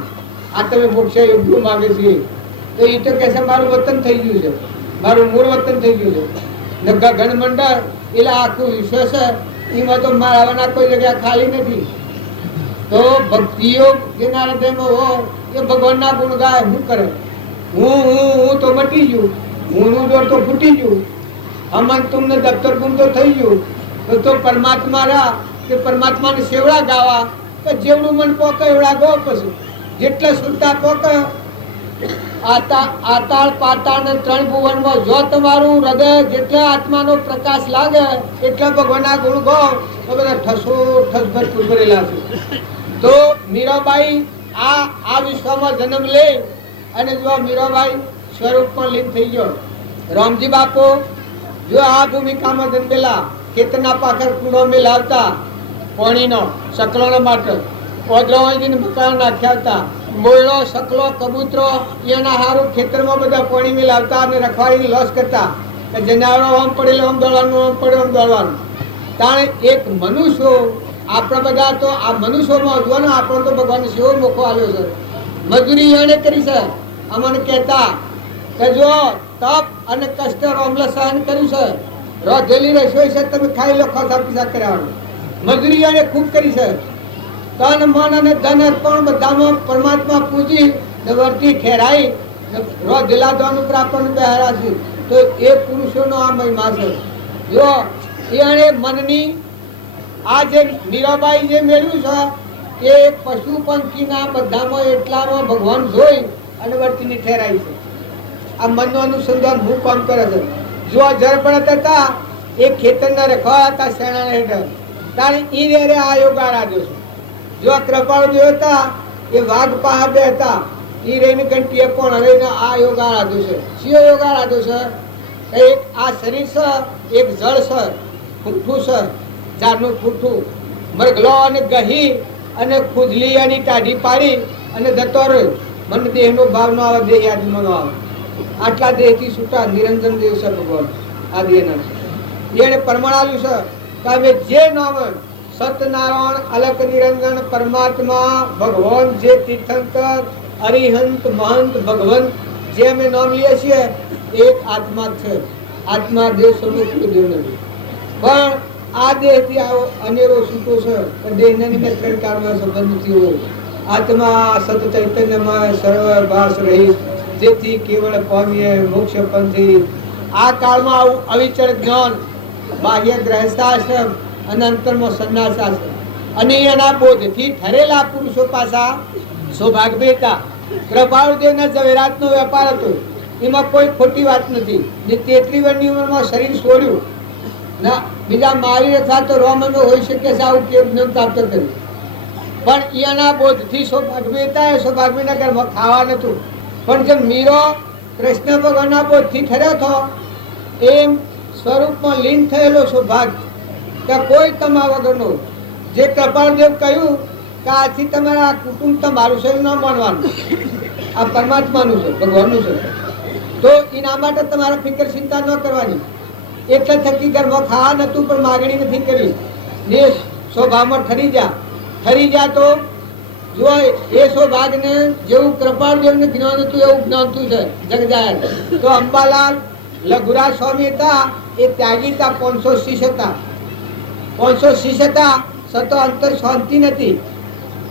આ તમે મોક્ષ યોગ્ય માગે છે તો એ તો કહે છે મારું વતન થઈ ગયું છે, મારું મૂળ વતન થઈ ગયું છે. ને ગગન મંડળ એટલે આખું વિશ્વ છે, એમાં તો મારાવાના કોઈ જગ્યા ખાલી નથી. તો ભક્તિઓ જેના હૃદયમાં હોય એ ભગવાનના ગુણ ગાય. શું કરે? હું તો મટી ગયું, હું જોર તો ફૂટી ગયું, અમન તુમને દફતર ગુમ તો થઈ ગયું. તો પરમાત્મા રા કે પરમાત્માને સેવડા ગાવા કે જેવડું મન પોકે એવડા ગો. પછી જેટલા સુરતા પોકે આતાળ પાતાળ ને ત્રણ ભુવનમાં જો તમારું હૃદય જેટલા આત્માનો પ્રકાશ લાગે એટલા ભગવાનના ગુણ ગો તો બધા ઠસો ઠસભસ ઉભરેલા છે. તો મીરાબાઈ આ વિશ્વમાં જન્મ લે અને જો મીરાબાઈ સ્વરૂપમાં લીન થઈ ગયો. રામજી બાપુ જો આ ભૂમિકામાં જન્મેલા, ખેતરના પાછળ કૂડો મેલાવતા પાણીનો સકલોનો માટે, ઓદરાવાજીને મકાન નાખ્યા હતા. મોયલો સકલો કબૂતરો એના હારું ખેતરમાં બધા પાણી મેલાવતા અને રખવાડીની લોસ કરતા કે જનાવરો આમ પડેલો આમ દોડવાનું, આમ પડે આમ દોડવાનું. તાણે એક મનુષ્ય આપણા બધા તો આ મનુષ્યોમાં જો ને આપણો તો ભગવાન સેવો મોકો આવ્યો છે. મજૂરી એને કરી છે. અમને કહેતા કે જો તપ અને કષ્ટ રોમલે સહન કર્યું છે, રોધેલી રસોઈ છે તમે ખાઈ લો, ખોસા પીસા કર્યા. મજૂરી એને ખૂબ કરી છે. તન મન અને ધન અર્પણ બધામાં પરમાત્મા પૂજી વર્તી ઠેરાઈ રોધેલા ધન ઉપર આપણને બહારા છે. તો એ પુરુષોનો આ મહિમા છે. જો એને મનની આ જે મીરાબાઈ જે મેળવ્યું છે એ પશુ પંખીના બધામાં એટલામાં ભગવાન જોઈ અને વર્તીની ઠેરાઈ છે. આ મનનું અનુસંધાન હું કામ કરે છે. જો ઝરપડત હતા એ ખેતરના રખવા હતા શેણા હેઠળ, તારે ઈ રે આ યોગા રાખ્યો છે. જો આ કૃપાળુ દેવતા એ વાઘ પાહા બે હતા, ઈ રહીને કંટીએ કોણ રહીને આ યોગા રાખ્યો છે. શિયો યોગા રાખ્યો છે? એક આ શરીર છે, એક જળ છે, ફૂઠું છે, ઝાડનું ફૂઠું, મરઘલો અને ગહી અને ખુજલી અને ટાઢી પાડી અને જતો રહ્યો. મને દેહનો ભાવ ન આવે, દેહ યાદમાં ન આવે. આટલા દેહથી છૂટા નિરંજન દેવ છે ભગવાન. આ દેહના એને પ્રમાણ આવ્યું છે કે અમે જે નામ સતનારાયણ અલક નિરંજન પરમાત્મા ભગવાન જે તીર્થંકર અરિહંત મહંત ભગવંત જે અમે નામ લઈએ છીએ એક આત્મા જ છે. આત્મા દેવ સ્વરૂપ દેવ નથી. પણ આ દેહથી આવો અનેરો છૂટો છે. દેહને નિમિત્ત ત્રણ કાળમાં સંબંધ નથી હોય. આત્મા સત ચૈતન્યમાં સર્વ ભાસ રહી, જેથી કેવળ પામીએ મોક્ષ પંથી. આ કાળમાં આવું અવિચળ જ્ઞાન, બાહ્ય ગ્રહસ્થાશ્રમ અને અંતરમાં સંન્યાસાશ્રમ અને એના બોધથી ઠરેલા પુરુષો પાછા સૌભાગ્ય હતા. કૃપાળુદેવના ઝવેરાતનો વેપાર હતો, એમાં કોઈ ખોટી વાત નથી. જે 33 વર્ષની ઉંમરમાં શરીર છોડ્યું ના બીજા મારી અથવા તો રોમનો હોઈ શકે છે આવું કેમ જ્ઞાન પ્રાપ્ત કર્યું. પણ એના બોધથી સૌભાગ્ય હતા. એ સૌભાગ્યના ઘરમાં ખાવા નતું. પણ જેમ મીરો કૃષ્ણ ભગવાનના બોધથી ઠર્યો હતો એમ સ્વરૂપમાં લીન થયેલો સૌભાગ્ય કે કોઈ કમા વગરનો. જે કૃપાળદેવ કહ્યું કે આથી તમારા આ કુટુંબ તમારું છે ન માનવાનું, આ પરમાત્માનું છે, ભગવાનનું છે. તો એના માટે તમારે ફિકર ચિંતા ન કરવાની. એટલે થકી ઘરમાં ખાવા નતું પણ માગણી નથી કરી. દેશ સ્વભાવમાં ઠરી જા તો જો એ સૌભાગ્યને જેવું કૃપાળદેવને જ્ઞાન હતું એવું જ્ઞાનતું છે જગજાહેર. તો અંબાલાલ લઘુરાજ સ્વામી હતા, એ ત્યાગી હતા, 500 શિષ્ય હતા. 500 શિષ્ય હતા છતાં અંતર શાંતિ નથી.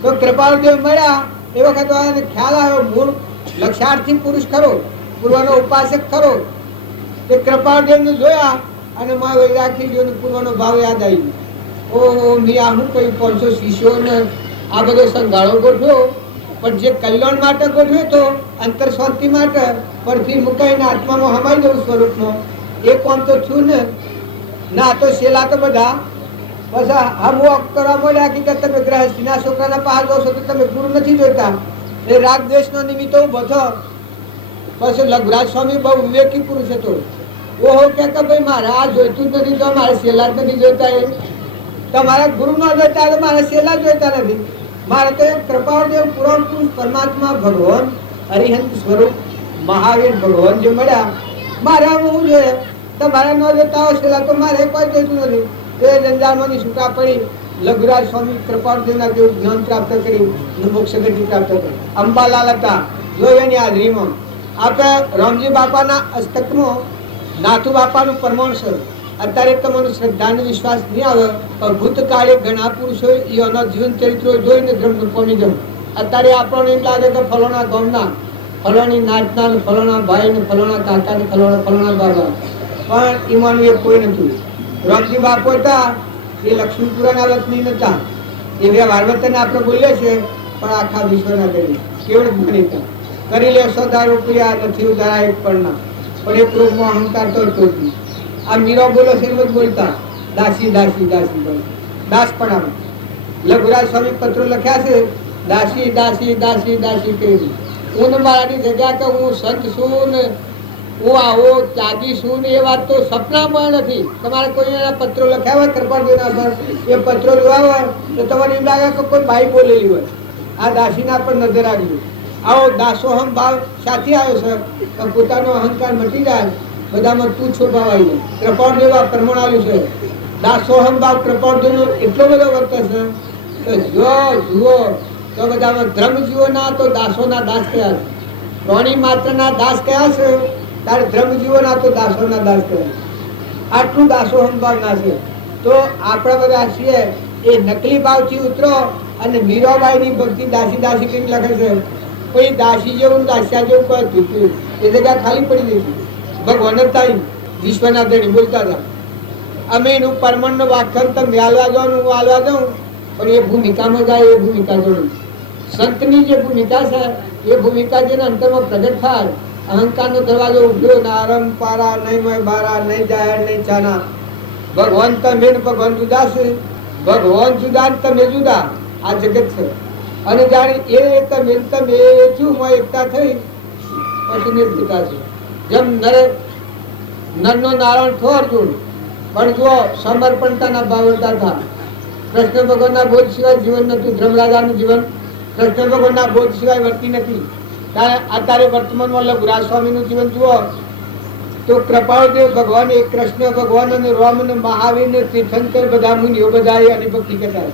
તો કૃપાળદેવ મળ્યા એ વખત એને ખ્યાલ આવ્યો મૂળ લક્ષાર્થી પુરુષ ખરો, પૂર્વનો ઉપાસક ખરો. તે કૃપાળદેવને જોયા અને મા વૈરાગી જોઈને પૂર્વનો ભાવ યાદ આવી. ઓહો મેં આ શું કહ્યું, 500 શિષ્યોને આ બધો સંઘાળો ગોઠવ્યો, પણ જે કલ્યાણ માટે ગોઠવ્યો તો અંતર શાંતિ માટે પરથી મુકાઈને આત્મામાં હમાઈ જવું સ્વરૂપમાં, એ કોમ તો થયું ને ના. તો શેલા તો બધા પછી હમ કરવા મળ્યા કે તમે ગ્રહસ્થીના છોકરાના પાસે જાઓ છો તો તમે ગુરુ નથી જોઈતા, એ રાગ દ્વેષનો નિમિત્તો ઉભો થયો. પછી લઘુરાજ સ્વામી બહુ વિવેકી પુરુષ હતો. ઓહો કે ભાઈ મારે આ જોઈતું જ નથી, તો મારે શેલા જ નથી જોઈતા. એ તમારા ગુરુ ના જોઈતા તો મારે શેલા જોઈતા નથી. મારે તો એક કૃપાળદેવ પુરાણ પુરુષ પરમાત્મા ભગવાન હરિહંત સ્વરૂપ મહાવીર ભગવાન જે મળ્યા, મારે હું જોઈએ. તમારે ન જોઈતા હોય શેલા તો મારે કોઈ જોઈતું નથી. તે જંજાળમાંની છૂટા પડી લઘુરાજ સ્વામી કૃપાળદેવના જેવું જ્ઞાન પ્રાપ્ત કર્યું, મોક્ષ ગતિ પ્રાપ્ત કરી. અંબાલાલ હતા જોઈ હાજરીમાં. આપણે રામજી બાપાના અસ્તકમાં નાથુ બાપાનું પ્રમાણ છે. અત્યારે તમારો શ્રદ્ધાનો વિશ્વાસ નહીં આવે, પણ ભૂતકાળે ઘણા પુરુષો એના જીવન ચરિત્રો જોઈને ધર્મ પામી જવું. અત્યારે આપણને એમ લાગે કે ફલોણા ગામના ફલોણી નાચના ફલોણા ભાઈ ને ફલોણા કાકા ને ફલોણા બાબા, પણ એમાંનું એ કોઈ નથી. રામજી બાપુ હતા એ લક્ષ્મીપુરાના વતની નતા. એ વારવતને આપણે બોલીએ છીએ પણ આખા વિશ્વના કરી કેવળ જ્ઞાની હતા. કરી લે 100 રૂપિયા નથી ઉધારા એક પણ એક રૂપમાં અહંકાર તો નથી. આ મીરો બોલો છે એમ જ બોલતા દાસી દાસી દાસી દાસ પણ લઘુરાજ સ્વામી પત્રો લખ્યા છે દાસી દાસી દાસી દાસી કહી. હું મારાની જગ્યા કે હું સંત છું ને હું આવો ત્યાગી છું ને એ વાત તો સપનામાં નથી. તમારે કોઈ પત્રો લખ્યા હોય કૃપાળદેવના પર, એ પત્રો જોવા હોય તો તમારે એમ લાગે કે કોઈ બાઈ બોલેલી હોય. આ દાસીના પર નજર આવી. આવો દાસોહમ ભાવ સાથી આવ્યો છે, પોતાનો અહંકાર મટી જાય, બધામાં તું છો ભાવ આવી જાય. કૃપાળદેવ આ પ્રમાણ આવ્યું છે. દાસોહમ ભાવ કૃપાળદેવનો એટલો બધો વર્તે છે કે જો જુઓ તો બધામાં ધર્મ જીવો ના તો દાસોના દાસ કયા છે. પ્રાણી માત્રના દાસ કયા છે, તારે ધર્મ જીવો ના તો દાસોના દાસ કયા. આટલું દાસોહમ ભાવ ના છે. તો આપણા બધા છીએ એ નકલી ભાવથી ઉતરો. અને મીરાબાઈની ભક્તિ દાસી દાસી કઈ લખે છે, કોઈ દાસી જેવું દાસ્યા જેવું કોઈ થયું એ જગ્યા ખાલી પડી ગઈ હતી. ભગવાન જ થાય વિશ્વના ધણી બોલતા હતા. અમે એનું પરમણનું વાક્ય તમે હાલવા જાઓ હું હાલવા જાઉં, પણ એ ભૂમિકામાં જાય એ ભૂમિકા જોડું. સંતની જે ભૂમિકા છે એ ભૂમિકા જેના અંતરમાં પ્રગટ થાય. અહંકારનો દરવાજો ઉભ્યો ના આરમ પારા નહીં મય બારા નહીં જાહેર નહીં ચાના. ભગવાન તમે ભગવાન જુદા છે, ભગવાન જુદા ને તમે જુદા, આ જગત છે. અને જાણે એ તમે છું એકતા થઈ પછી નિર્ભિતા છે. જેમ નરનો નારાયણ થો અર્જુન, પણ જો સમર્પણતાના ભાવતા હતા. કૃષ્ણ ભગવાનના બોધ સિવાય જીવન નતું. ધર્મરાજાનું જીવન કૃષ્ણ ભગવાનના બોધ સિવાય વર્તી નથી. અત્યારે વર્તમાનમાં લઘુરાજ સ્વામીનું જીવન જુઓ તો કૃપાળદેવ ભગવાન, એક કૃષ્ણ ભગવાન અને રામ અને મહાવીર ને તીર્થંકર બધા મુનિઓ બધા એની ભક્તિ કરતા.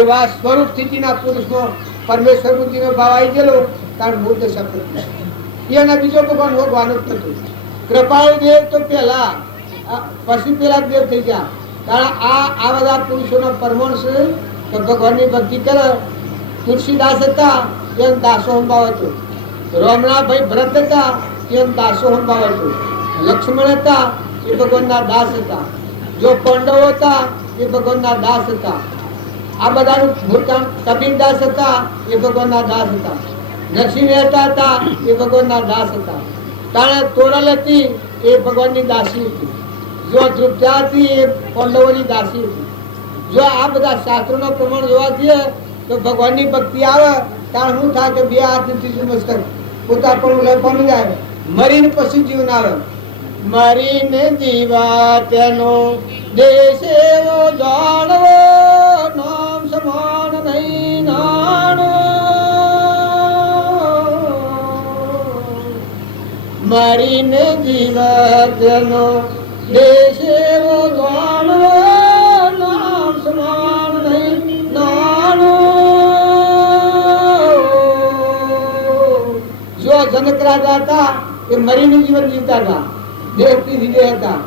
એવા સ્વરૂપ સ્થિતિના પુરુષનો પરમેશ્વર બુદ્ધિનો ભાવ આવી ગયેલો કારણ મૂળ દશા પ્રતિ એના બીજો ભગવાન ભગવાન જ થતું. કૃપાળદેવ તો પેલા પછી પેલા દેવ થઈ ગયા. કારણ આ બધા પુરુષોનો પરમાણ છે કે ભગવાનની ભક્તિ કરે. તુલસીદાસ હતા એમ દાસો સંભાવ હતો. રમણાભાઈ ભરત હતા એમ દાસો સંભાવ હતો. લક્ષ્મણ હતા એ ભગવાનના દાસ હતા. જો પાંડવો હતા એ ભગવાનના દાસ હતા. આ બધાનું મૂળ કામ કબીરદાસ હતા એ ભગવાનના દાસ હતા. નરસિંહ મહેતા હતા એ ભગવાનના દાસ હતા. કારણ તોરલ હતી એ ભગવાનની દાસી હતી. જો તૃપ્તા હતી એ પાંડવોની દાસી હતી. જો આ બધા શાસ્ત્રોનો પ્રમાણ જોવા જઈએ તો ભગવાનની ભક્તિ આવે ત્યારે શું થાય કે બે હાથ ત્રીજું મસ્તક પોતા પણ પામી જાય. મરીને પછી જીવન આવે. મરીને જીવા તેનો દેશ એવો જાણવો, નામ સમાન નહીં નાણો. મરીને જીવા તેનો દેશ એવો જાણવો, નામ સમાન નહીં નાણો. જો જનક રાજા હતા એ મરીનું જીવન જીવતા હતા. દેવથી વિજય હતા.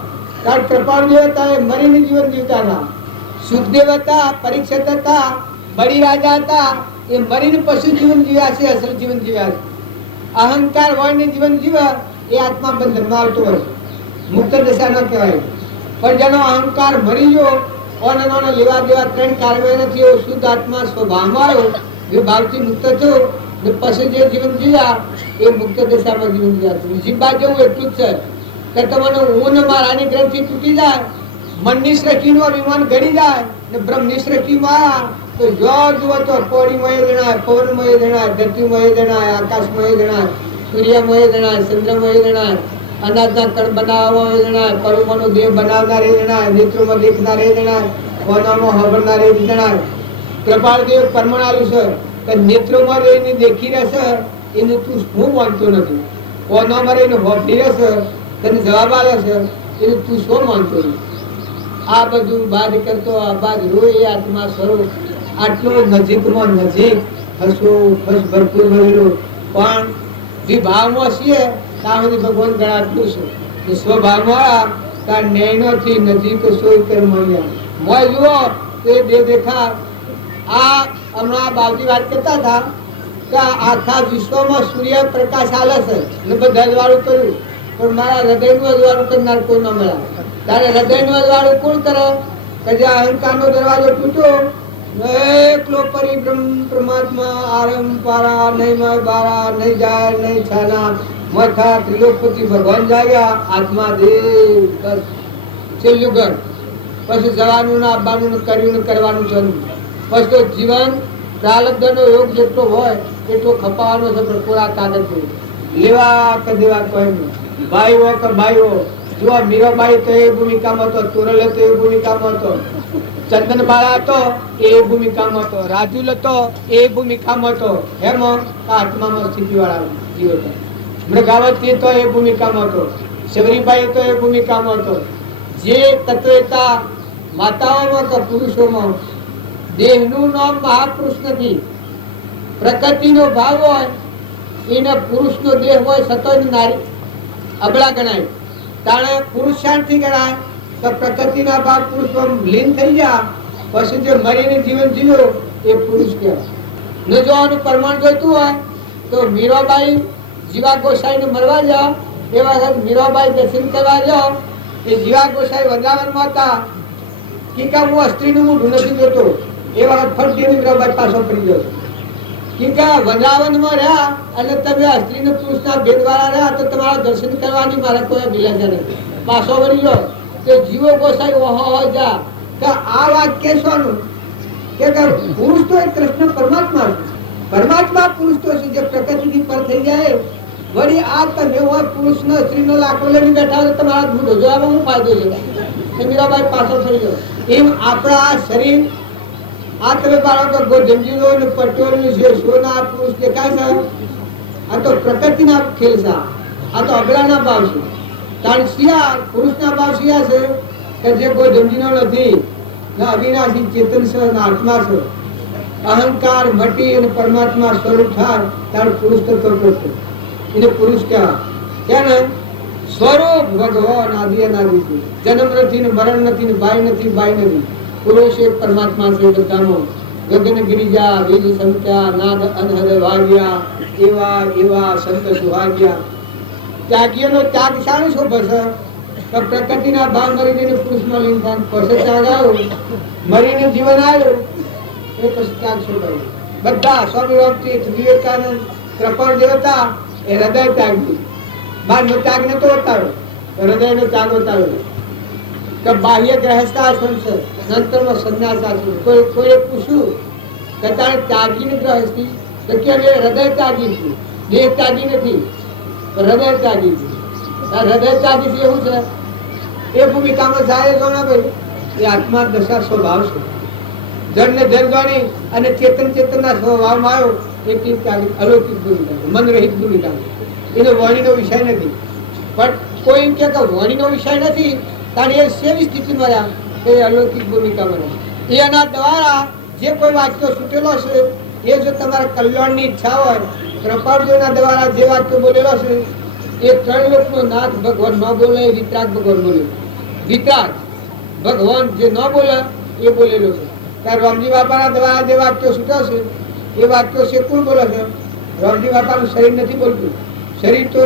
કારણ કૃપાળદેવ હતા એ મરીનું જીવન જીવતા હતા. સુખદેવ હતા, પરીક્ષિત હતા, બળી રાજા હતા એ મરીને પછી જીવન જીવ્યા છે. અસલ જીવન જીવ્યા છે. અહંકાર હોય ને જીવન જીવે એ આત્મા બંધનમાં આવતો હોય, મુક્ત દશા ન કહેવાય. પણ જેનો અહંકાર મરી ગયો, ઓને લેવા દેવા ત્રણ કાર્ય નથી, એવો શુદ્ધ આત્મા સ્વભાવમાં આવ્યો, વિભાવથી મુક્ત થયો ને પછી જે જીવન જીવ્યા એ મુક્ત દશામાં જીવન જીવ્યા. જીવવા જેવું એટલું જ છે કે તમને ઊન મારાની ગ્રંથિ તૂટી જાય, મનની સૃષ્ટિનું અભિમાન ઘડી જાય ને બ્રહ્મની સૃષ્ટિમાં તો જો જુઓ તો પોળીમય જણાય, પવનમય જણાય, ધરતીમય જણાય, આકાશમય જણાય, સૂર્યમય જણાય, ચંદ્રમય જણાય, અનાજના કણ બનાવવા જણાય, પરુમનો દેહ બનાવનાર જણાય, નેત્રોમાં દેખનાર જણાય, કોનામાં હબરનાર જણાય. કૃપાળદેવ પરમાણુ છે કે નેત્રોમાં રહીને દેખી રહેશે એને તું શું માનતો નથી. કોનામાં રહીને હોપડી રહેશે તને જવાબ આવે છે એને તું શું માનતો નથી. આ બધું બાદ કરતો આ બાદ રોય આત્મા સ્વરૂપ આટલો નજીકમાં નજીક હસો ખસ ભરપૂર ભરેલો પણ વિભાવમાં છીએ ત્યાં સુધી ભગવાન ગણાટલું છે. સ્વભાવમાં ત્યાં નૈનોથી નજીક સોય કર મળ્યા મોય જુઓ તો એ દેહ દેખા. આ હમણાં બાવજી વાત કરતા હતા કે આખા વિશ્વમાં સૂર્ય પ્રકાશ આલે છે ને બધા અજવાળું કર્યું પણ મારા હૃદયનું અજવાળું કરનાર કોઈ ન મળ્યા. તારે હૃદયનું અજવાળું કોણ કરે કે જે અહંકારનો દરવાજો તૂટ્યો, એકલો પરિબ્રહ્મ પરમાત્મા આરમ પારા નહીં મય બારા નહીં જાય નહીં છાના મથા ત્રિલોકપતિ ભગવાન જાગ્યા આત્મા દેવ છેલ્લું ઘર. પછી જવાનું ને આવવાનું ને કર્યું ને કરવાનું છે. પછી તો જીવન પ્રાલબ્ધનો યોગ જેટલો હોય એટલો ખપાવાનો છે પણ પૂરા કાગળ લેવા કે દેવા કોઈ નહીં. ભાઈઓ કે ભાઈઓ જો મીરાબાઈ તો એ ભૂમિકામાં હતો, તુરલ હતો એ ભૂમિકામાં હતો, ચંદનબાળા હતો એ ભૂમિકામાં હતો, રાજુલ હતો એ ભૂમિકામાં હતો. હેમાં આત્મામાં સ્થિતિ વાળા જીવ હતો. મૃગાવતી તો એ ભૂમિકામાં હતો, શબરીબાઈ તો એ ભૂમિકામાં હતો. જે તત્વતા માતાઓમાં કે પુરુષોમાં દેહનું નામ મહાપુરુષ નથી. પ્રકૃતિનો ભાવ હોય એને પુરુષનો દેહ હોય સતત નારી અબળા ગણાય. તાણે પુરુષ શાંતિ ગણાય તો પ્રકૃતિના ભાવ પુરુષમાં લીન થઈ ગયા પછી જે મરીને જીવન જીવ્યો એ પુરુષ કહેવાય. ને જો આનું પ્રમાણ જોઈતું હોય તો મીરાબાઈ જીવા ગોસાઈને મળવા જાઓ એ વખત મીરાબાઈ દર્શન કરવા જાઓ એ જીવા ગોસાઈ વૃંદાવનમાં હતા કે હું સ્ત્રીનું મોઢું નથી જોતો એ વખત ફરતી મીરાબાઈ પાછો ફરી ગયો કે વૃંદાવનમાં રહ્યા અને તમે સ્ત્રી ને પુરુષના ભેદ વાળા રહ્યા તો તમારા દર્શન કરવાની મારા કોઈ અભિલાષા નથી. પાછો વળી ગયો તે જીવો ગોસાઈ ઓહો જા કે આ વાક્ય શોનું કે પુરુષ તો એક કૃષ્ણ પરમાત્મા છે, પરમાત્મા પુરુષ તો છે જે પ્રકૃતિથી પર થઈ જાય. વળી આ તમે હોય પુરુષનો સ્ત્રીનો લાકડો લઈને બેઠા છો, તમારા દૂધ જોવામાં શું ફાયદો છે? મીરાબાઈ પાછો થઈ ગયો. એમ આપણા આ શરીર આ તમે પાડો તો ગોધમજીનો ને પટોળનો જે સોના પુરુષ દેખાય છે, આ તો પ્રકૃતિના ખેલ છે, આ તો અબળાના ભાવ છે. કારણ શિયા પુરુષના ભાવ શિયા છે કે જે ગોધમજીનો નથી, અવિનાશી ચેતન છે, આત્મા છે. અહંકાર મટી અને પરમાત્મા સ્વરૂપ થાય ત્યારે પુરુષ તત્વ પ્રત્યે એને પુરુષ કહેવાય. કેને સ્વરૂપ ભગવાન આદિ અનાદિ છે, જન્મ નથી ને મરણ નથી ને બાઈ નથી બાઈ નથી. પુરુષ એક પરમાત્મા છે બધાનો. ગગન ગિરિજા વીજ સંત્યા નાદ અનહદ વાગ્યા એવા એવા સંત સુહાગ્યા. ત્યાગીઓનો ત્યાગ શાનો શોભે છે? તો પ્રકૃતિના ભાવ મરી જઈને પુરુષમાં લીન થાય, પછી ત્યાગ આવ્યો, મરીને જીવન આવ્યું, એ પછી ત્યાગ શોભાયું. બધા સ્વામી રામતીર્થ, વિવેકાનંદ, કૃપાળ દેવતા એ હૃદય ત્યાગી. બારનો ત્યાગ નતો બતાવ્યો, હૃદયનો ત્યાગ બતાવ્યો. કે બાહ્ય ગ્રહસ્થાશ્રમ છે, નંતરમાં સંન્યાસાશ્રમ. કોઈએ પૂછ્યું કે તારે ત્યાગીની ગ્રહસ્થી? તો કે અમે હૃદય ત્યાગી છું, દેહ ત્યાગી નથી, હૃદય ત્યાગી છે. હૃદય ત્યાગી છે એવું છે એ ભૂમિકામાં જાય ભાઈ એ આત્મા દશા સ્વભાવ છે. જળ ને જળ જાણી અને ચેતન ચેતનના સ્વભાવમાં આવ્યો એ ત્યાગી અલૌકિક ભૂમિકા, મન રહિત ભૂમિકા. એનો વાણીનો વિષય નથી. પણ કોઈ એમ કે વાણીનો વિષય નથી કારણ એ સેવી સ્થિતિમાં રહ્યા એ અલૌકિક ભૂમિકામાં રહ્યા. એના દ્વારા જે કોઈ વાક્યો છૂટેલો છે એ જો તમારા કલ્યાણની ઈચ્છા હોય, કૃપાળજીના દ્વારા જે વાક્યો બોલેલો છે એ ત્રણ લોકનો નાથ ભગવાન ન બોલે, વિતરાગ ભગવાન બોલે. વિતરાગ ભગવાન જે ન બોલે એ બોલેલો છે. ત્યારે રામજી બાપાના દ્વારા જે વાક્યો છૂટ્યો છે એ વાક્યો છે કોણ બોલે છે? રામજી બાપાનું શરીર નથી બોલતું. શરીર તો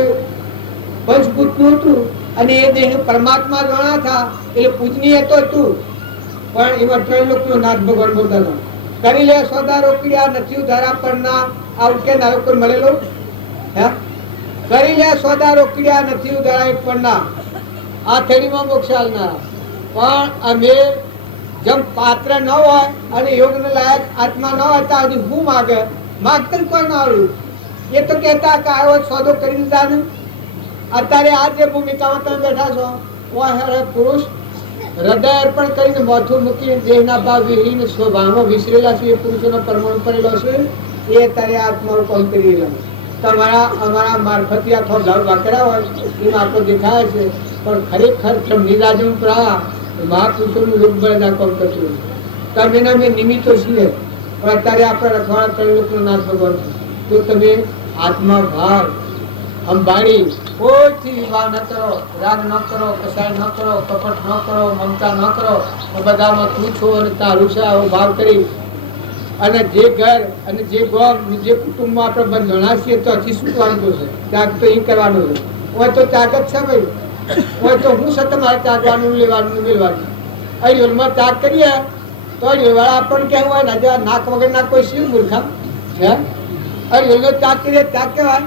પંચભૂતનું હતું અને એ દેહ પરમાત્મા ગણા હતા એટલે પૂજનીય તો હતું, પણ એમાં ત્રણ લોકનો નાથ ભગવાન બોલતા હતા. કરી લે સોદા રોકડિયા નથી ધારા પરના આવું કે નારો કોઈ મળેલો? હે કરી લે સોદા રોકડિયા નથી ધારા એક પરના આ થેડીમાં મોક્ષ આલનાર. પણ અમે જેમ પાત્ર ન હોય અને યોગ લાયક આત્મા ન હોય ત્યાં હજી હું માગે માગતર કોઈ ના આવ્યું. એ તો કહેતા કે આવ્યો સોદો કરી દીધા ને. અત્યારે આ જે ભૂમિકામાં તમે બેઠા છો પુરુષ હૃદય અર્પણ કરીને માથું મૂકીને દેહના ભાવ વિહીન સ્વભાવમાં વિસરેલા છે એ પુરુષોનો પરમાણુ પડેલો છે એ અત્યારે આત્માનું કામ કરી રહ્યો. તમારા અમારા મારફતી આ થોડા ઢાળ વાકરા હોય એમાં આપણો દેખાય છે, પણ ખરેખર નિરાજન પ્રા મહાપુરુષોનું રૂપ બળના કામ કરતું. તમે અમે નિમિત્તો છીએ, પણ અત્યારે આપણે રખવાડા ત્રણ લોકનો નાથ ભગવાન છે. તો તમે આત્મા ભાવ અંબાડી કોઈથી વિવાહ ન કરો, રાગ ન કરો, કસાય ન કરો, કપટ ન કરો, મમતા ન કરો. બધામાં તું છો અને તારું છે આવો ભાવ કરી અને જે ઘર અને જે ગામ જે કુટુંબમાં આપણે બંધણા છીએ તો હજી છૂટવાનું છે. ત્યાગ તો એ કરવાનો છે. હોય તો ત્યાગ જ છે ભાઈ. હોય તો હું છે તમારે ત્યાગવાનું, લેવાનું, મેળવાનું. અયોલમાં ત્યાગ કરીએ તો અયોલવાળા આપણને કહેવું હોય ને નાક વગરના કોઈ શિવ મૂર્ખા હે અયોલનો ત્યાગ કરીએ ત્યાગ કહેવાય?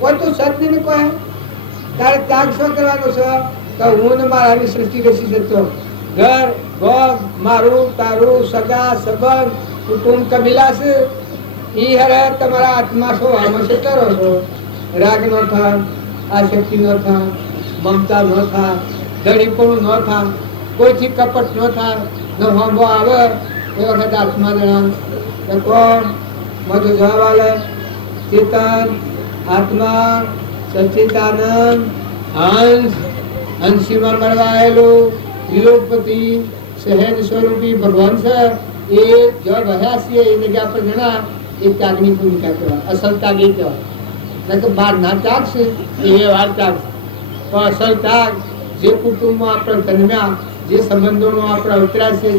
કોઈ તો સત્ય ને કોઈ તારે ત્યાગ શું કરવાનો છે? તો હું ને મારી સૃષ્ટિ રચી શકતો. ઘર ગોમ મારું તારું સગા સંબંધ કુટુંબ કબીલા છે એ હરે તમારા આત્મા છો આમાં છે કરો છો. રાગ ન થાય, આસક્તિ ન થાય, મમતા ન થાય, દળીપણું ન થાય, કોઈથી કપટ ન થાય, ન હોંબો આવે એ વખત આત્મા જણા કોણ મધુ જવાલે ચેતન આત્મા સચ્ચિદાનંદ હંસ હંસીમાં મળવાયેલું વિલોપતિ સહેજ સ્વરૂપી ભગવાન છે. એ જો રહ્યા છીએ એ જગ્યા પર જણા એ ત્યાગની ભૂમિકા કહેવાય. અસલ ત્યાગ એ કહેવાય. બહાર ના ત્યાગ છે એ વાર ત્યાગ. પણ અસલ ત્યાગ જે કુટુંબમાં આપણે જન્મ્યા, જે સંબંધોનો આપણે અવતર્યા છે,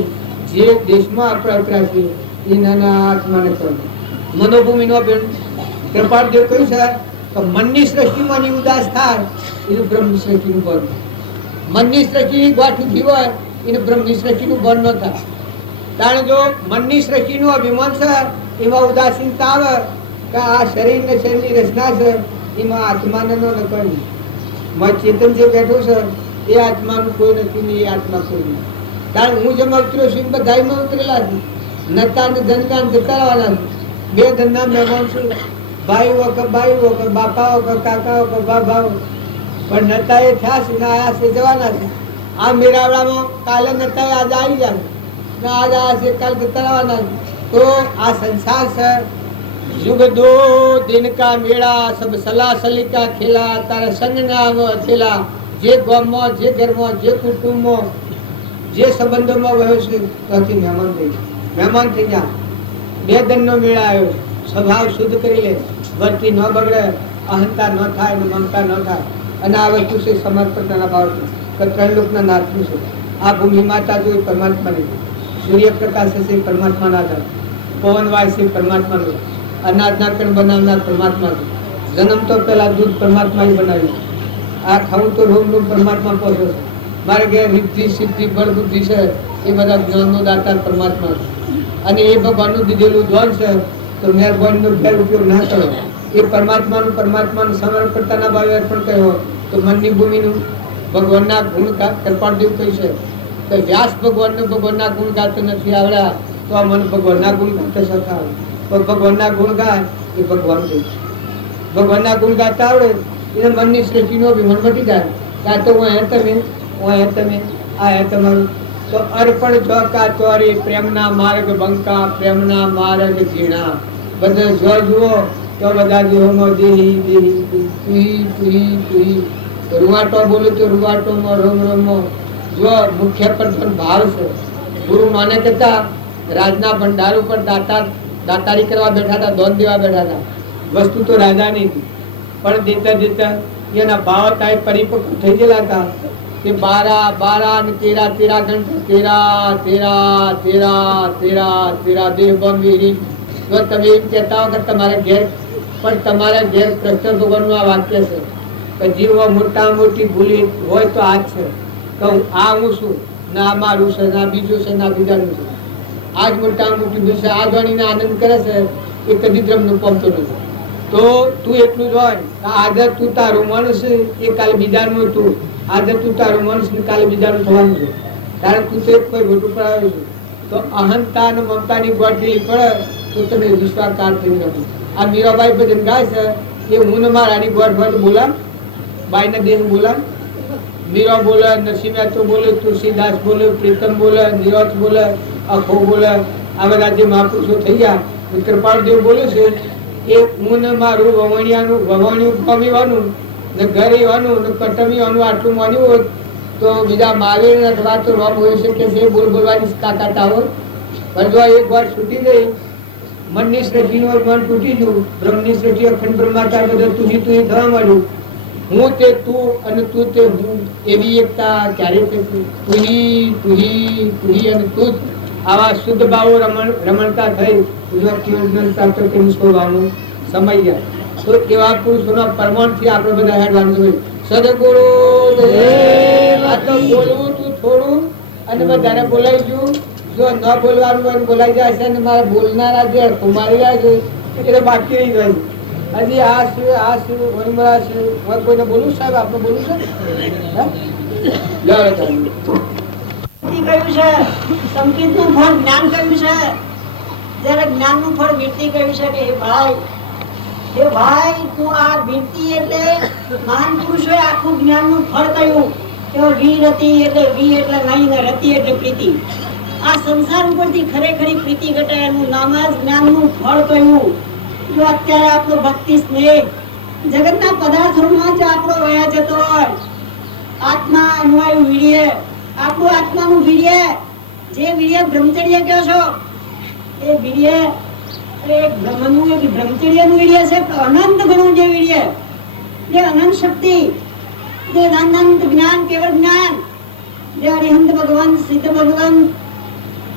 જે દેશમાં આપણે અવતર્યા છે એ નાના આત્માને કહેવાય. મનોભૂમિનો કૃપાળદેવ કહ્યું છે કે મનની સૃષ્ટિમાં ઉદાસ થાય એનું બ્રહ્મની સૃષ્ટિનું બળ. મનની સૃષ્ટિની ગોઠવી હોય એને બ્રહ્મની સૃષ્ટિનું બળ ન થાય. કારણ જો મનની સૃષ્ટિનું અભિમાન છે એમાં ઉદાસીનતા આવે કે આ શરીર ને શરીરની રચના છે એમાં આત્માને ન નકળવું. ચેતન જે બેઠું છે એ આત્માનું કોઈ નથી ને એ આત્મા કોઈ નથી. કારણ હું જેમાં ઉતર્યો છું બધામાં ઉતરેલા છે. નતા ને ધનકા જતા રહેવાના છે. બે ધનના મહેમાન છું, ભાઈ વખત બાપા વખત કાકા વખત બાબા, પણ નતા એ થયા છે ને આયા છે જવાના છે. આ મેળાવડામાં કાલે નતા આજે આવી જાય ને આજે આયા છે કાલે જતા રહેવાના છે. તો આ સંસાર છે युग दो दिन का मेला सब सला सली का खेला तारा संग ना खेला जे गाम में जे घर में जे कुटुंब में जे संबंधों में वह से कहती मेहमान थी जा बे दिन नो मेला आयो स्वभाव शुद्ध करी ले वर्ती न बगड़े अहंता न थाय ममता न थाय અને આ વસ્તુ છે સમર્પણના ભાવથી કે ત્રણ લોકના નાથનું છે. આ ભૂમિ માતા જો પરમાત્માની, સૂર્ય પ્રકાશ છે પરમાત્માના આધાર, પવન વાય છે પરમાત્માનું, અનાજના કણ બનાવનાર પરમાત્મા છે. જન્મ તો પહેલા દૂધ પરમાત્માએ બનાવ્યું, આ ખાવું તો રોમ રોમ પરમાત્મા પહોંચો છે. મારે ઘેર રિદ્ધિ સિદ્ધિ બળ બુદ્ધિ છે એ બધા જ્ઞાનનો દાતાર પરમાત્મા છે. અને એ ભગવાનનું દીધેલું ધન છે તો મહેરબાનીનો ગેર ઉપયોગ ના કરો. એ પરમાત્માનું સમર્પણતાના ભાવે અર્પણ કર્યો તો મનની ભૂમિનું ભગવાનના ગુણ કૃપાળદેવ કહ્યું છે કે વ્યાસ ભગવાનના ગુણ ગાતો નથી આવડ્યા તો આ મને ભગવાનના ગુણ ગાતો સખા આવે. પણ ભગવાનના ગુણ ગાય એ ભગવાન કહે છે. ભગવાનના ગુણ ગાતા આવડે એને મનની સૃષ્ટિનો અભિમાન મટી જાય. કાં તો હું હે તમે આ હે તમારું. તો અર્પણ ચોકા ચોરી પ્રેમના માર્ગ બંકા પ્રેમના માર્ગ ઝીણા બધે જો જુઓ તો બધા દેહોમાં દેહી રૂવાટો બોલે તો રૂવાટોમાં રોમ રોમમાં જો મુખ્ય પ્રધાન ભાવ છે. ગુરુ માને કહેતા રાજના ભંડાર ઉપર દાતારી કરવા બેઠા હતા, દોન દેવા બેઠા હતા. વસ્તુ તો રાજાની હતી પણ દેતા દેતા એના ભાવ થાય પરિપક્વ થઈ ગયેલા હતા. કે 12 અને 13 ઘંટા દેહ બંધ. જો તમે એમ કહેતા હો કે તમારા ઘેર, પણ તમારા ઘેર કૃષ્ણ ભગવાનનું આ વાક્ય છે કે જીવ મોટા મોટી ભૂલી હોય તો આ જ છે કે આ હું છું ના મારું છે ના બીજું છે ના બીજાનું છે. આ જ મોટા મોટી ભૂલ છે. આ જાણીને આનંદ કરે છે એ કદી ધર્મનું પમતો નથી. તો તું એટલું જ હોય આજે તું તારું મન છે એ કાલે બીજાનું હતું. આજે તું તારું મન છે કાલે બીજાનું થવાનું છે. કારણ તું તો કોઈ ભોટું પડાવ્યું છે. તો અહંતા અને મમતાની ગોઠવી પડે તો તમે વિશ્વાસકાર થઈ શકો. આ મીરાબાઈ ભજન ગાય છે એ હું ને મારાની ગોઠ બોલા બાઈ ના દેહ બોલા. મીરા બોલે, નરસિંહ મહેતો બોલે, તુલસીદાસ બોલે, પ્રીતમ બોલે, નિરોધ બોલે, અખો બોલે. આ બધા જે મહાપુરુષો થઈ ગયા કૃપાળદેવ બોલે છે એ હું ને મારું વવાણિયું પામીવાનું ને ગરીવાનું ને કટમીવાનું આટલું માન્યું હોત તો બીજા મહાવીર અથવા તો રોમ હોઈ શકે છે. બોલવાની તાકાત આવે. પણ જો એક વાર છૂટી ગઈ મનની સૃષ્ટિનું મન તૂટી ગયું, બ્રહ્મની સૃષ્ટિ અખંડ બ્રહ્માકાર બધું તુહી થવા માંડ્યું. હું તે તું અને તું તે હું એવી એકતા ક્યારે થશે? તુહી અને તું આવા શુદ્ધ ભાવો રમણતા થઈ સ્વભાવનું સમય જાય. તો એવા પુરુષોના પરમાણથી આપણે બધા હેડવાનું હોય. સદગુરુ બોલવું તું થોડું અને બધાને બોલાવીશું. જો ન બોલવાનું હોય બોલાઈ જાય છે અને મારા બોલનારા જે મારી રહ્યા છે એટલે બાકી રહી જાય. હજી આ શું વનમરા શું કોઈને બોલું સાહેબ આપણે બોલું છે કહ્યું છે સંકેતનું ફળ જ્ઞાન કહ્યું છે. જ્યારે જ્ઞાનનું ફળ વૃત્તિ કહ્યું છે કે હે ભાઈ તું આ વૃત્તિ એટલે મહાન પુરુષોએ આખું જ્ઞાનનું ફળ કહ્યું કે વી રતિ એટલે વી એટલે નહીં ને રતિ એટલે પ્રીતિ. આ સંસાર ઉપરથી ખરેખરી પ્રીતિ ઘટાય એનું નામ જ જ્ઞાનનું ફળ કહ્યું. જો અત્યારે આપણો ભક્તિ સ્નેહ જગતના પદાર્થોમાં જ આપણો વયા જતો હોય, આત્મા અનુવાયું વીર્ય, આપણું આત્માનું વીર્ય જે વીર્ય બ્રહ્મચર્ય કહો છો એ વીર્ય બ્રહ્મચર્યનું વીર્ય છે. અનંત ગણું જે વીર્ય, જે અનંત શક્તિ, જે અનંત જ્ઞાન, કેવળ જ્ઞાન, જે અરિહંત ભગવાન, સિદ્ધ ભગવાન,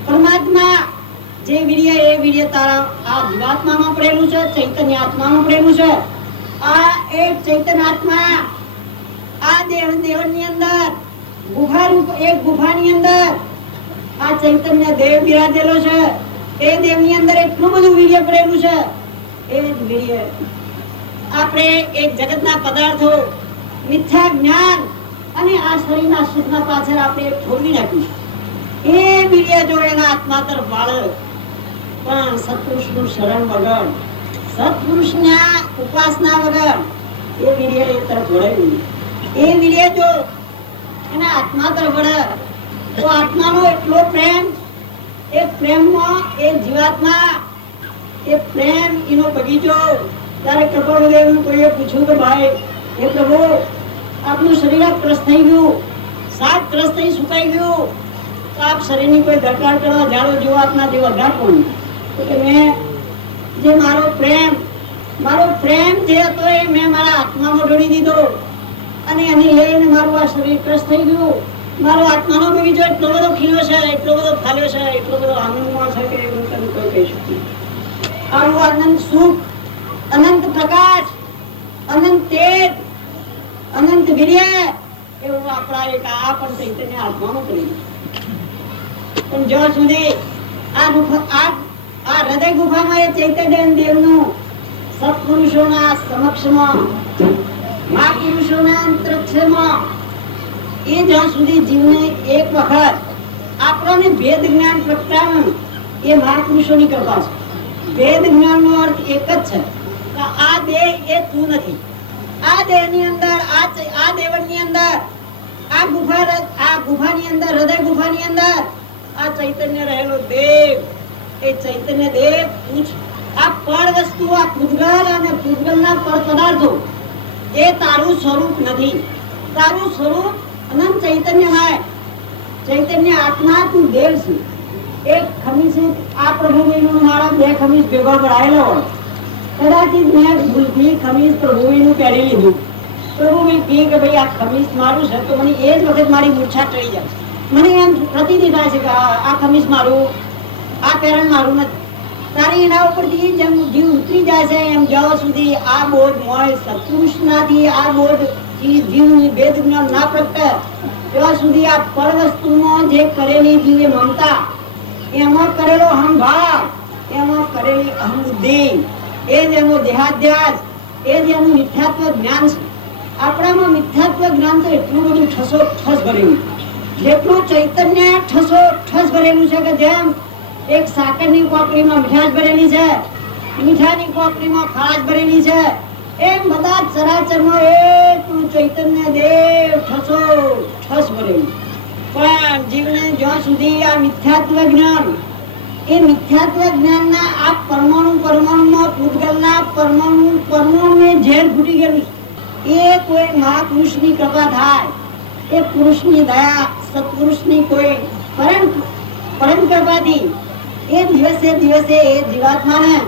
પરમાત્મા જે વીર્ય એ વીર્ય તારા આ જીવાત્મામાં પડેલું છે, ચૈતન્ય આત્મામાં પડેલું છે. આ એક ચૈતન્ય આત્મા આ દેવની અંદર એક ગુફાની અંદર આ ચૈતન્ય દેવ બિરાજેલો છે. એ દેવની અંદર એટલું બધું વીર્ય પડેલું છે. એ જ વીર્ય આપણે એક જગતના પદાર્થો, મિથ્યા જ્ઞાન અને આ શરીરના સુખના પાછળ આપણે છોડી નાખ્યું. એ વીર્ય જો એના આત્મા તરફ વાળે, પણ સત્પુરુષનું શરણ વગર, સત્પુરુષના ઉપાસના વગર એ વીર્ય એ તરફ વળે નહીં. એ વીર્ય જો એના આત્મા તરફ વળે તો આત્માનો એટલો પ્રેમ, એ પ્રેમમાં એ જીવાત્મા, એ પ્રેમ એનો બગીચો. ત્યારે કૃપાળુદેવનું કોઈએ પૂછ્યું કે ભાઈ હે પ્રભુ, આપનું શરીર ત્રસ્ત થઈ ગયું, શાક ત્રસ્ત થઈ સુકાઈ ગયું, તો આપ શરીરની કોઈ દરકાર કરવા જાણો જેવો આપના જેવો અઢાર કોણ? તો કે મેં જે મારો પ્રેમ જે હતો એ મેં મારા આત્મામાં ઢોળી દીધો, અને એની લઈને મારું આ શરીર ત્રસ્ત થઈ ગયું. મારો આત્માનો બગીચો એટલો બધો ખીલ્યો છે, એટલો બધો ફાલ્યો છે, એટલો બધો આનંદમાં છે કે હું તને કોઈ કહી શકું. આવું આનંદ સુખ, અનંત પ્રકાશ, અનંત તેજ, અનંત વીર્ય એવું આપણા એક આ પણ ચૈતન્ય આત્મામાં કરી. પણ જ્યાં સુધી આ હૃદય ગુફામાં એ ચૈતન્ય દેવનું સત્પુરુષોના સમક્ષમાં, મહાપુરુષોના અંતરિક્ષમાં, એ જ્યાં સુધી જીવને એક વખત આપણને ભેદ જ્ઞાન પ્રગટાવવાનું એ મહાપુરુષોની કૃપા છે. ભેદ જ્ઞાનનો અર્થ એક જ છે કે આ દેહ એ તું નથી. આ દેહની અંદર, આ દેવળની અંદર, આ ગુફાની અંદર, હૃદય ગુફાની અંદર આ ચૈતન્ય રહેલો દેવ, એ ચૈતન્ય દેવ તું છે. આ પર વસ્તુ, આ પૂતગલ અને પૂતગલના પર પદાર્થો એ તારું સ્વરૂપ નથી. તારું સ્વરૂપ અનંત ચૈતન્યમય, ચૈતન્ય આત્મા તું દેવ છે. એક ખમીસ આ પ્રભુનું મારા બે ખમીસ ભેગા ભરાયેલો હોય, કદાચિત મેં ભૂલથી ખમીસ પ્રભુનું પહેરી લીધું, પ્રભુએ કહે કે ભાઈ આ ખમીસ મારું છે, તો મને એ જ વખત મારી મૂર્છા ટળી જાય. મને એમ પ્રતીતિ થાય છે કે આ ખમીસ મારું, આ પેરણ મારું નથી. તારી એના ઉપરથી જેમ જીવ ઉતરી જાય છે એમ જ્યાં સુધી આ બોધ મોય સત્પુરુષનાથી આ બોધ જીવની ભેદ જ્ઞાન ના પ્રગટે ત્યાં સુધી આ પર વસ્તુમાં જે કરેલી જીવે મમતા, એમાં કરેલો અહંભાવ, એમાં કરેલી અહંબુદ્ધિ, એ જ એનો દેહાધ્યાસ, એ જ એનું મિથ્યાત્વ જ્ઞાન છે. આપણામાં મિથ્યાત્વ જ્ઞાન તો એટલું બધું ઠસ ભરેલું, જેટલું ચૈતન્ય ઠસ ભરેલું છે કે જેમ એક સાકરની કોપડીમાં મીઠાશ ભરેલી છે, મીઠાની કોપડીમાં ખાસ ભરેલી છે, એમ બધા ચરાચરમાં એટલું ચૈતન્ય દેવ ઠસ ભરેલું. પણ જીવને જ્યાં સુધી આ મિથ્યાત્વ જ્ઞાન, એ મિથ્યાત્વ જ્ઞાનના આ પરમાણુમાં પૂતગલના પરમાણુને ઝેર ફૂટી ગયેલું છે. એ કોઈ મહાપુરુષની કૃપા થાય, એ પુરુષની દયા, સત્પુરુષની કોઈ પરમ કૃપાથી એ દિવસે એ જીવાત્માને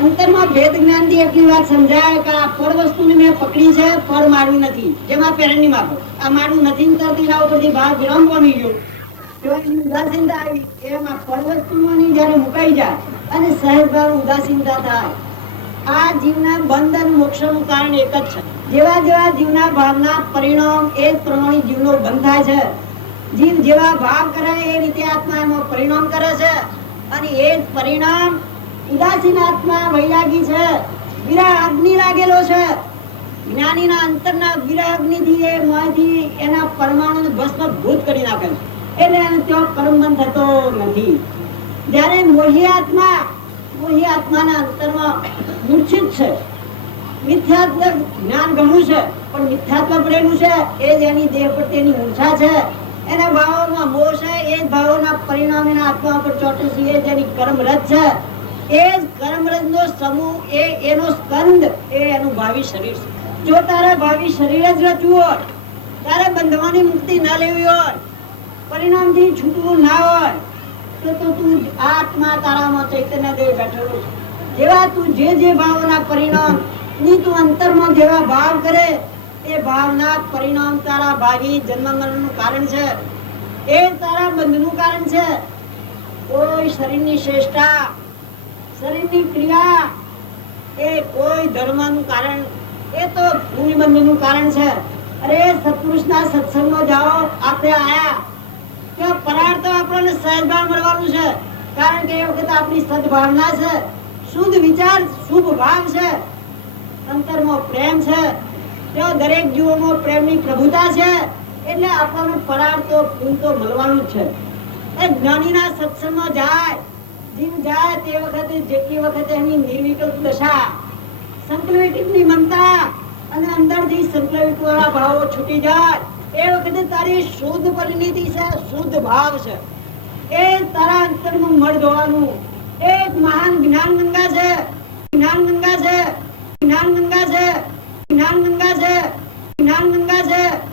અંતરમાં ભેદ જ્ઞાનથી એટલી વાત સમજાય કે આ ફળ વસ્તુને મેં પકડી છે, ફળ મારું નથી. જેમાં પેરણની માફક આ મારું નથી તરતી ના ઉપરથી ભાવ વિરામ પામી ગયો, ઉદાસીનતા આવી. એમ આ ફળ વસ્તુની જયારે મુકાઈ જાય અને સહેજ ભાવ ઉદાસીનતા થાય, આ જીવના બંધ અને મોક્ષનું કારણ એક જ છે. જેવા જેવા જીવના ભાવના પરિણામ એ જ પ્રમાણે જીવનો બંધ થાય છે. જીવ જેવા ભાવ કરે એ રીતે આત્મા એમાં પરિણામ કરે છે, અને એ જ પરિણામ ઉદાસીન આત્મા વૈરાગી છે, વિરહ અગ્નિ લાગેલો છે. જ્ઞાનીના અંતરના વિરહ અગ્નિથી એ મોહથી એના પરમાણુને ભસ્મભૂત કરી નાખે છે, એટલે એને ત્યાં કર્મબંધ થતો નથી. જ્યારે મોહી આત્માના અંતરમાં મૂર્છિત છે, મિથ્યાત્વ જ્ઞાન ઘણું છે પણ મિથ્યાત્વ પડેલું છે, એ જ એની દેહ પ્રત્યેની મૂર્છા છે, એના ભાવોમાં મોહ છે, એ જ ભાવોના પરિણામ એના આત્મા પર ચોટે છે, એ જ એની કર્મરજ છે. એ જ કર્મરજનો સમૂહ, એનો સ્કંદ, એ એનું ભાવિ શરીર છે. જો તારે ભાવિ શરીર જ રચવું હોય, તારે બંધવાની મુક્તિ ના લેવી હોય, પરિણામથી છૂટવું ના હોય, તો તું આત્મા તારામાં ચૈતન્ય દેવ બેઠેલો છે. જેવા તું જે ભાવોના પરિણામ ની તું અંતરમાં જેવા ભાવ કરે, એ ભાવના પરિણામ તારા ભાવી જન્મ મરણનું કારણ છે, એ તારા બંધનું કારણ છે. કોઈ શરીરની શ્રેષ્ઠતા, શરીરની ક્રિયા, એ કોઈ ધર્મનું કારણ, એ તો ભૂમિબંધનું કારણ છે. અરે સત્પુરુષના સત્સંગમાં જાઓ, આપણે આયા ત્યાં પરાર તો આપણને સહેજભાવ મળવાનું છે, કારણ કે એ વખત આપણી સદભાવના છે, શુદ્ધ વિચાર, શુભ ભાવ છે, અંતરમાં પ્રેમ છે, ત્યાં દરેક જીવોમાં પ્રેમની પ્રભુતા છે, એટલે આપણને પરાર તો ફૂલ તો મળવાનું જ છે. એ જ્ઞાનીના સત્સંગમાં જાય, જીવ જાય તે વખતે જેટલી વખતે એની નિર્વિકલ્પ દશા, સંકલ્પિત ની મમતા અને અંદરથી સંકલ્પિત વાળા ભાવો છૂટી જાય, એ વખતે તારી શુદ્ધ પરિણતિ છે, શુદ્ધ ભાવ છે. એ તારા અંતરનું મળ ધોવાનું એક મહાન જ્ઞાન ગંગા છે, જ્ઞાન ગંગા છે, જ્ઞાન ગંગા છે, જ્ઞાન ગંગા છે, જ્ઞાન ગંગા